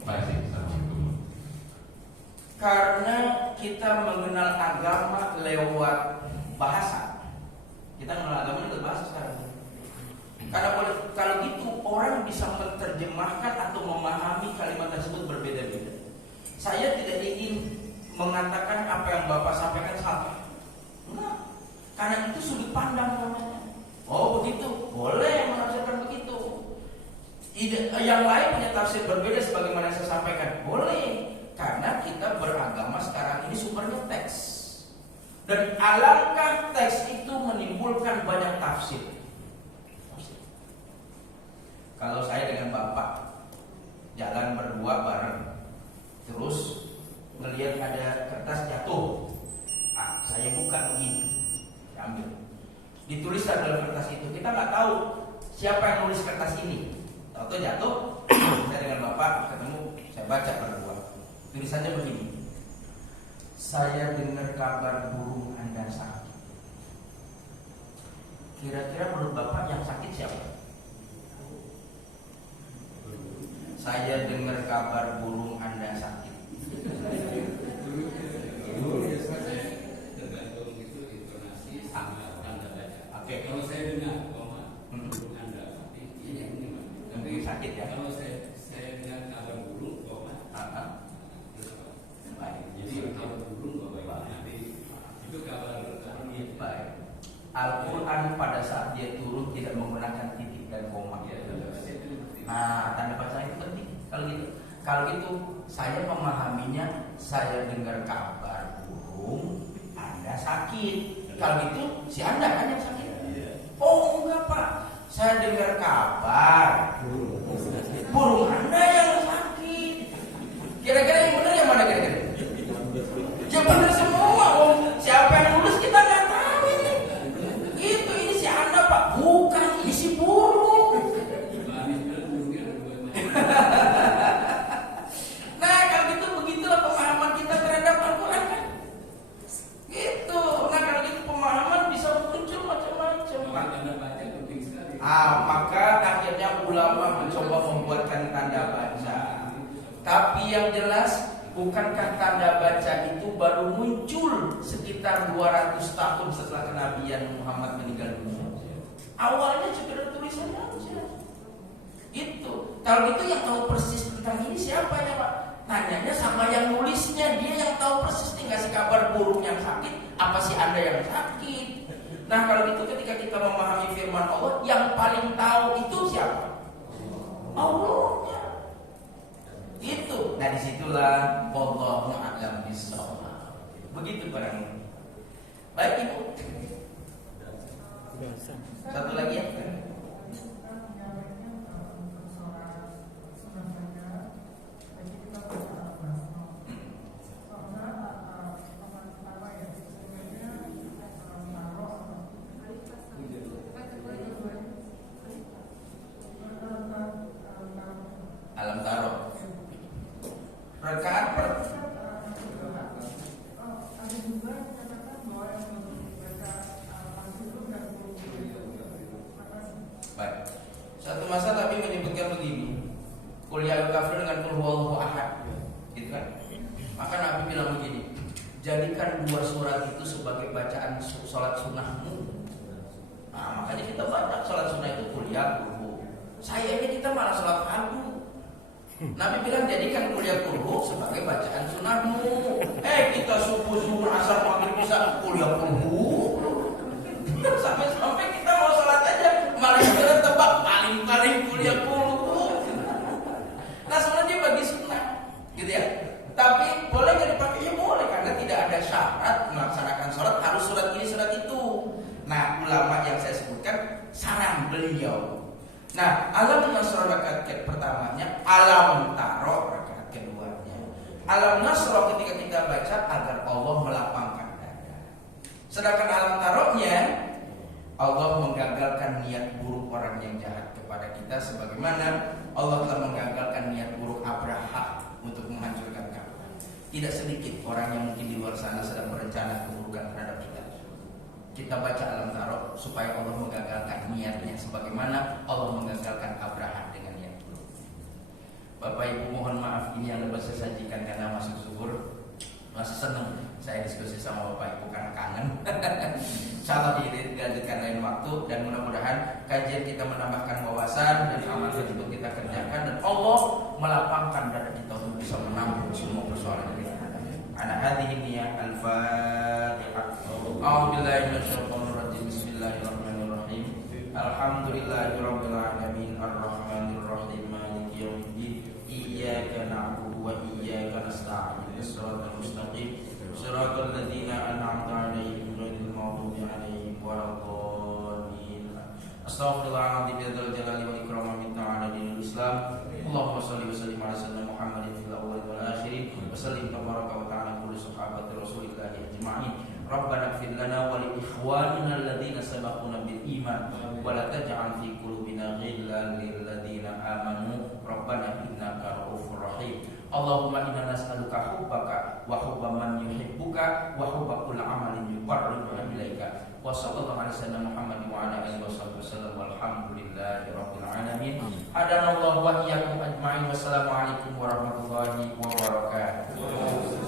Baik, assalamualaikum. Karena kita mengenal agama lewat bahasa. Kita mengenal agama lewat bahasa sekarang. Karena kalau gitu orang bisa menerjemahkan atau memahami kalimat tersebut berbeda-beda. Saya tidak ingin mengatakan apa yang Bapak sampaikan salah. Nah, karena itu sudut pandang namanya. Oh begitu, boleh menafsirkan begitu. Yang lain punya tafsir berbeda sebagaimana saya sampaikan, boleh. Karena kita beragama sekarang ini sumbernya teks. Dan alangkah teks itu menimbulkan banyak tafsir. Kalau saya dengan Bapak jalan berdua bareng, terus ngelihat ada kertas jatuh, saya buka begini, saya ambil, dituliskan dalam kertas itu. Kita nggak tahu siapa yang nulis kertas ini. Tahu jatuh, saya dengan Bapak ketemu, saya baca berdua. Tulisannya begini: saya dengar kabar burung Anda sakit. Kira-kira menurut Bapak yang sakit siapa? Saya dengar kabar burung Anda sakit. Tergantung itu intonasi sama tanda baca. Oke. Kalau saya dengar burung Anda sakit, ini Mas. Tapi sakit ya. Kalau saya dengar kabar burung, Baik. jadi kabar burung nanti itu kabar dia. Baik. Al-Quran pada saat dia turun tidak menggunakan titik dan koma. Nah, tanda baca itu penting. Kalau gitu, saya memahaminya. Saya dengar kabar burung Anda sakit. Kalau gitu, si Anda kan yang sakit. Oh enggak Pak, saya dengar kabar burung Anda yang sakit. Kira-kira yang benar yang mana kira-kira? Ya benar semua. Siapa yang nulis kita nggak tahu ini. Ini si Anda Pak, bukan ini si burung. Nah kalau gitu begitulah pemahaman kita terhadap Al-Quran kan. Gitu. Nah kalau gitu pemahaman bisa muncul macam-macam. Tanda baca penting sekali. Maka akhirnya ulama mencoba membuatkan tanda baca. Tapi yang jelas, bukankah tanda baca itu baru muncul sekitar 200 tahun setelah kenabian Muhammad meninggal dunia? Awalnya juga ada tulisannya aja. Itu. Kalau gitu yang tahu persis tentang ini siapa ya Pak? Tanyanya sama yang nulisnya, dia yang tahu persis nih ngasih kabar burung yang sakit, apa sih Anda yang sakit? Nah kalau gitu ketika kita memahami firman Allah, yang paling tahu itu siapa? Allahnya. Itu. Nah di kesimpulan wallahu a'lam bishawab. Begitu barangnya. Baik Ibu. Satu lagi ya. Alam taruh. Rakaat per baik. Satu masa Nabi menyebutkan begini, Qul ya ayyuhal kafirun dengan qul huwallahu ahad. Gitu kan? Maka Nabi bilang begini, jadikan dua surat itu sebagai bacaan salat sunnahmu. Nah, makanya kita baca salat sunnah itu qul ya qul. Sayangnya kita malah salat fardu. Nabi bilang jadikan kuliah kurhu sebagai bacaan sunnahmu. Kita subuh, zuhur, asar, maghrib, isya kuliah kurhu. Sampai kita mau sholat aja malah kita tebak paling kuliah kurhu. Nah sebenarnya bagi sunnah, gitu ya. Tapi boleh nggak dipakai? Ya boleh, karena tidak ada syarat melaksanakan sholat harus surat ini surat itu. Nah ulama yang saya sebutkan saran beliau. Nah, alam nasroh rakaat pertamanya, alam taroh rakaat keduanya. Alam nasroh ketika kita baca agar Allah melapangkan dada. Sedangkan alam tarohnya, Allah menggagalkan niat buruk orang yang jahat kepada kita, sebagaimana Allah telah menggagalkan niat buruk Abraha untuk menghancurkan Ka'bah. Tidak sedikit orang yang mungkin di luar sana sedang berencana keburukan terhadap kita. Kita baca alam taroh supaya Allah menggagalkan niatnya, sebagaimana Allah menggagalkan Abraha dengan niat buruk. Bapak Ibu mohon maaf, ini yang dapat saya sajikan karena masuk zuhur. Masih senang saya diskusi sama Bapak Ibu karena kangen. Insyaallah dilanjutkan lain waktu, dan mudah-mudahan kajian kita menambahkan wawasan dan amal tersebut kita kerjakan, dan Allah melapangkan dada kita untuk bisa menampung semua persoalan kita. Ana hadhihi niyah al-Fatihah. A'udzubillahi minasyaitonir rajim. Bismillahirrahmanirrahim. Alhamdulillahirabbil alamin arrahmanir rahim maliki yaumiddin. Iyyaka na'budu wa iyyaka nasta'in. Shiratal mustaqim. Shiratal ladzina an'amta 'alaihim ghairil maghdubi 'alaihim waladdallin. Astaghfirullahaladzim ya dzal jalali wal ikram wa min ta'ala dinul Islam. Allahumma shalli wa sallim ala sayyidina Muhammadin fil awwalin wal akhirin wa sallim tabaraka wa ta'ala kulli sahabati Rasulillah ajma'in. Rabbana ighfir lana wa li ikhwanina alladhina sabaquna bil iman wa la taj'al fi qulubina ghillan lil ladzina amanu rabbana innaka ra'ufur rahim. Allahumma inna nas'aluka hubbaka wa hubba man yuhibbuka wa hubba kulli amalin yuqarribuna ilaika. Wa sallallahu alaihi wasallam Muhammad wa ala alihi wasallam walhamdulillahi rabbil alamin. Hadanallahu wa iyyakum ajma'in. Wassalamu alaikum warahmatullahi wabarakatuh.